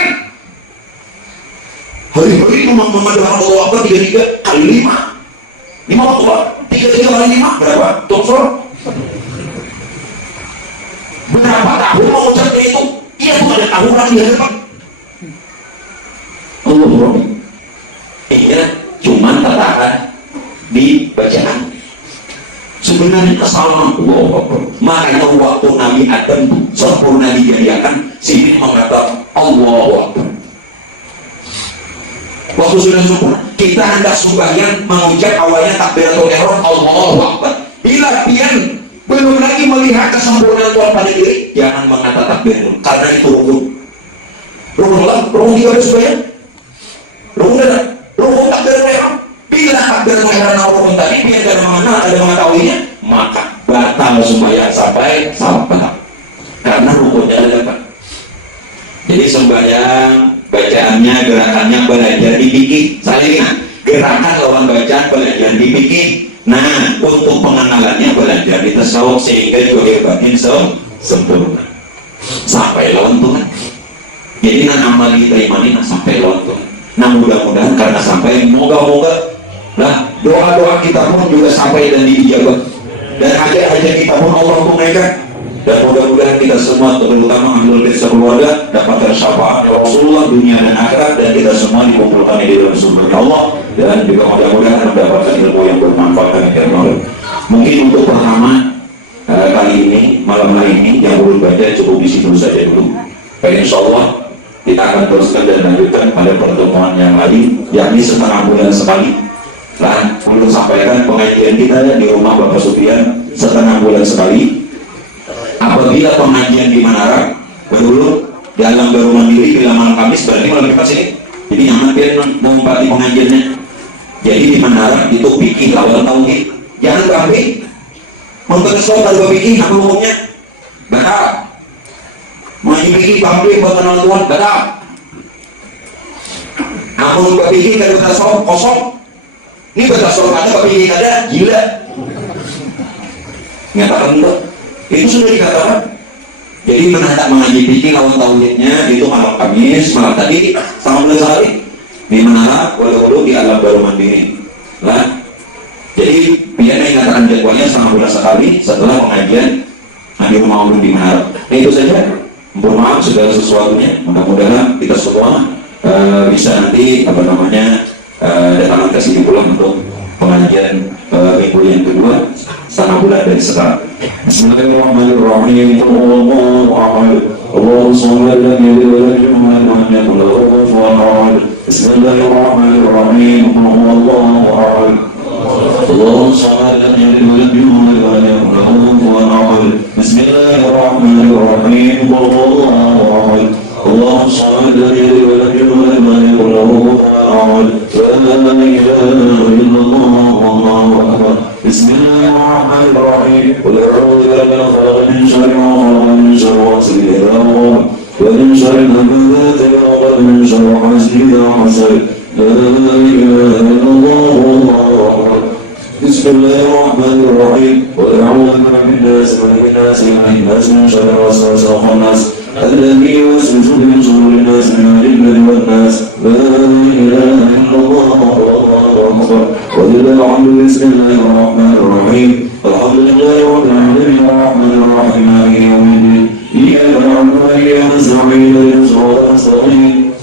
Hari-hari itu memadamkan Allah Akbar 33 kali 5 waktu 33 kali 5 berapa? Tungsur berapa tahun mau ucapkan itu? Iya bukan ada tahunan di hadapan Allah Rabbi. Iya cuma tertahan di bacaan. Sebenarnya kesalahan Allah. Makanya waktu Nabi Adam sempurna dijadikan sini mengatakan Allah Akbar. Waktu sudah sempurna kita hendak sembahyang mengucap awalnya takbiratul ihram Allahu Akbar. Bila pian belum lagi melihat kesempurnaan Tuhan pada diri, jangan mengatakan takbir karena itu rukun juga ada supaya rukun takbir mereka. Bila takbir mereka rukun tadi biar ada mengetahuinya, maka batal supaya sampai karena rukunnya ada dapat. Jadi sembahyang bacaannya gerakannya belajar dipikir. Saling gerakan lawan bacaan belajar dipikir. Nah, untuk pengenalannya belajar di tasawuf sehingga juga batin sempurna sampai lawan Tuhan. Jadi amal diterima ini sampai lawan Tuhan. Nah mudah-mudahan karena sampai moga-moga lah doa-doa kita pun juga sampai dan diijabah dan hajat-hajat kita pun Allah tunaikan dan mudah-mudahan kita semua terutama ahlul bait keluarga dapat syafaat Rasulullah dunia dan akhirat dan kita semua dikumpulkan di dalam surga Allah dan juga mudah-mudahan mendapatkan ilmu yang bermanfaat dan ilmu. Mungkin untuk pertama kali ini malam hari ini yang belum baca cukup di situ saja dulu. Insya Allah kita akan teruskan dan lanjutkan pada pertemuan yang lain yakni setengah bulan sekali. Nah, perlu sampaikan pengajian kita di rumah Bapak Sufian setengah bulan sekali. Apabila pengajian di Manara dulu dalam baru mandiri bila malam Kamis berarti malam Jumat sini. Jadi nyaman biar menempati pengajiannya. Jadi di Manara itu pikir lawan tauhid. Jangan kambing. Memperkesuh kalau pikir apa umumnya batal. Mau pikir kambing buat kenal Tuhan batal. Namun pikir kalau berkesuh kosong. Ini berkesuh ada pikir ada gila. Nyatakan enggak. Itu sudah dikatakan. Jadi menghadap mengaji fikih lawan tauhidnya itu malam Kamis, malam tadi sama bulan sehari di Menara walau di alam baru mandiri. Lah, jadi biar ingatan jadwalnya sama bulan sekali setelah pengajian di rumah Allah di Menara. Nah, itu saja. Mohon maaf segala sesuatunya. Mudah-mudahan kita semua bisa nanti datang ke sini pulang untuk pengajian minggu yang kedua setengah bulan dari sekarang. Bismillahirrahmanirrahim. Allahu a'lam. Allahu samad lam yalid wa lam yulad wa lam yakul lahu kufuwan ahad. Bismillahirrahmanirrahim. Allahu a'lam. Allahu samad lam yalid wa lam yulad wa lam yakul lahu kufuwan ahad. Bismillahirrahmanirrahim. Allahu a'lam. Allahu samad lam yalid wa lam yulad wa lam yakul lahu kufuwan ahad. La ilaha illallah wallahu akbar. Bismillahirrahmanirrahim. Qul a'udzu birabbil falaq min syarri ma khalaq min syarri ghasiqin idza waqab wa min syarri nafathati fil 'uqad min syarri hasidin idza hasad. La ilaha illallah wallahu akbar. Bismillahirrahmanirrahim. Qul a'udzu birabbin nas malikin nas ilahin nas min syarri waswasil khannas alladhi yuwaswisu fi sudurin nas min al-jinnati wan nas. La ilaha illallah wallahu akbar. ولله الحمد. بسم الله الرحمن الرحيم. الحمد لله رب العالمين الرحمن الرحيم مالك يوم الدين. إياك نعبد وإياك نستعين اهدنا الصراط المستقيم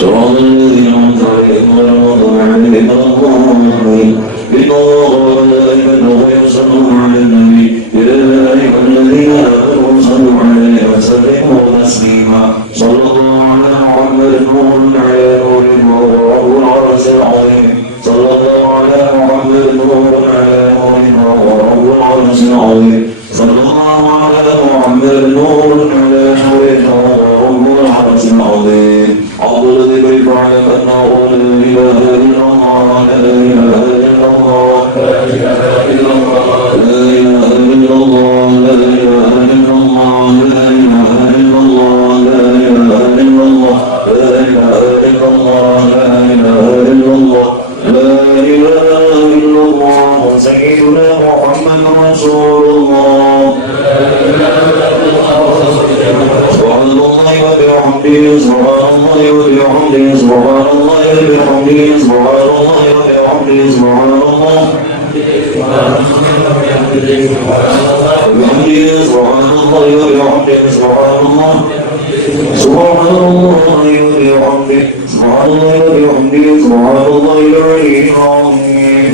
صراط الذين أنعمت عليهم غير المغضوب عليهم ولا الضالين. إن الله وملائكته يصلون على النبي يا أيها الذين آمنوا صلوا عليه وسلموا تسليما. صلى الله على محمد نور على نور ورب العرش العظيم. صلى الله على محمد نور على نور ورب العرش العظيم. صلى الله على محمد نور على نور ورب العرش العظيم. أفضل ذكر فاعلم أنه لا إله إلا الله لا إله إلا الله لا إله إلا الله لا إله إلا الله لا إله إلا الله لا إله إلا الله لا إله إلا الله لا إله إلا الله لا إله إلا الله لا إله إلا الله سيدنا محمد رسول الله. سبحان الله وبحمده سبحان الله وبحمده سبحان الله وبحمده سبحان الله وبحمده سبحان الله وبحمده سبحان الله وبحمده سبحان الله سبحان الله وبحمده سبحان الله وبحمده سبحان الله العلي العظيم.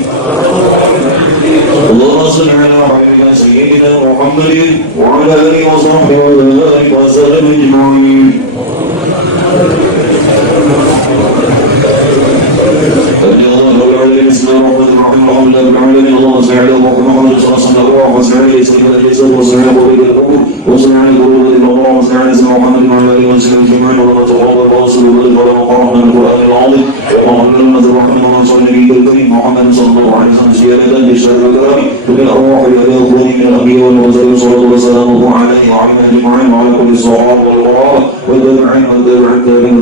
اللهم صل على حبيبنا سيدنا محمد وعلى آله وصحبه وبارك وسلم أجمعين. رب العالمين. بسم الله الرحمن الرحيم. الحمد لله رب العالمين. اللهم صل على محمد صلى الله عليه وسلم وصل عليه سيدنا الانسان وصل على قلوب الامور وصل على قلوب الله وصل على سيدنا محمد وعلى اله وصحبه اجمعين. ولا تقرب الرسول ولا مقام من القران العظيم. اللهم لنا الرحمن وصل على النبي الكريم محمد صلى الله عليه وسلم زياده للشر والكرم ومن ارواح الاخوان من الانبياء والمرسلين صلى الله وسلامه عليه وعلى اجمعين وعلى كل الصحابه والغرابه والتابعين والتابعين والتابعين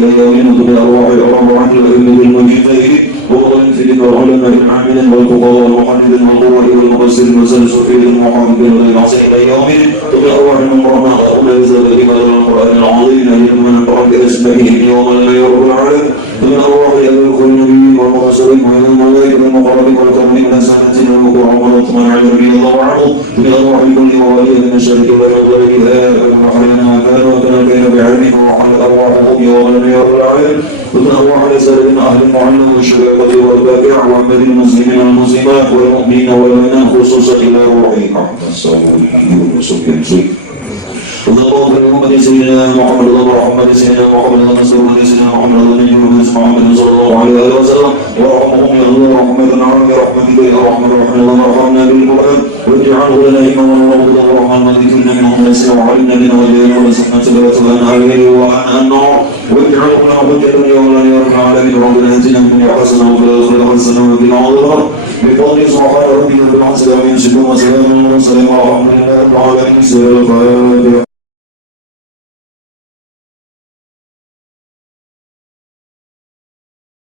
الى يوم الدين. ومن ارواح الارواح الائمه المجتهدين والمنفذين والعلماء العاملين والفقهاء والمحدثين والقوة والمبصرين والسلسفيين المحافظين للعصر إلى يوم الدين. ومن أرواح من قرنا هؤلاء زاد لما القرآن العظيم أجل من ترك اسمه يوم لا يرب العالم. ومن أرواح أبي كل نبي والمرسلين ومن الملائكة المقربين والكرمين من سنة وكرم ورحمة عن رضي الله عنه. ومن أرواح كل موالي من الشرك والمغرب لا وحينا كان وكان كان بعلمه وحل أرواحهم يوم لا يرب العالم. ومن أرواح رسالة أهل المعلم والشباب والباقع وعمد المسلمين والمسلمات والمؤمنين والمؤمنات خصوصا إلى روحي أحمد الصالحين وسبحان سيد. اللهم محمد سيدنا محمد محمد سيدنا محمد رسول سيدنا محمد النبي محمد صلى الله عليه وسلم. وارحمهم يا الله رحمة عامة رحمتك يا رحمن الرحيم. اللهم ارحمنا بالقرآن واجعله لنا إماما ورحمة ورحمة ذكرنا منه نسير وعلمنا بنا وجعلنا ونسحنا تبارك عليه وعن النار واجعله لنا حجة يوم لا يرفع العالمين. ربنا آتنا في الدنيا حسنة وفي الآخرة حسنة وقنا عذاب النار. بفضل سبحان ربك بالعزة من سلام وسلام ورحمة الله ورحمة الله وبركاته.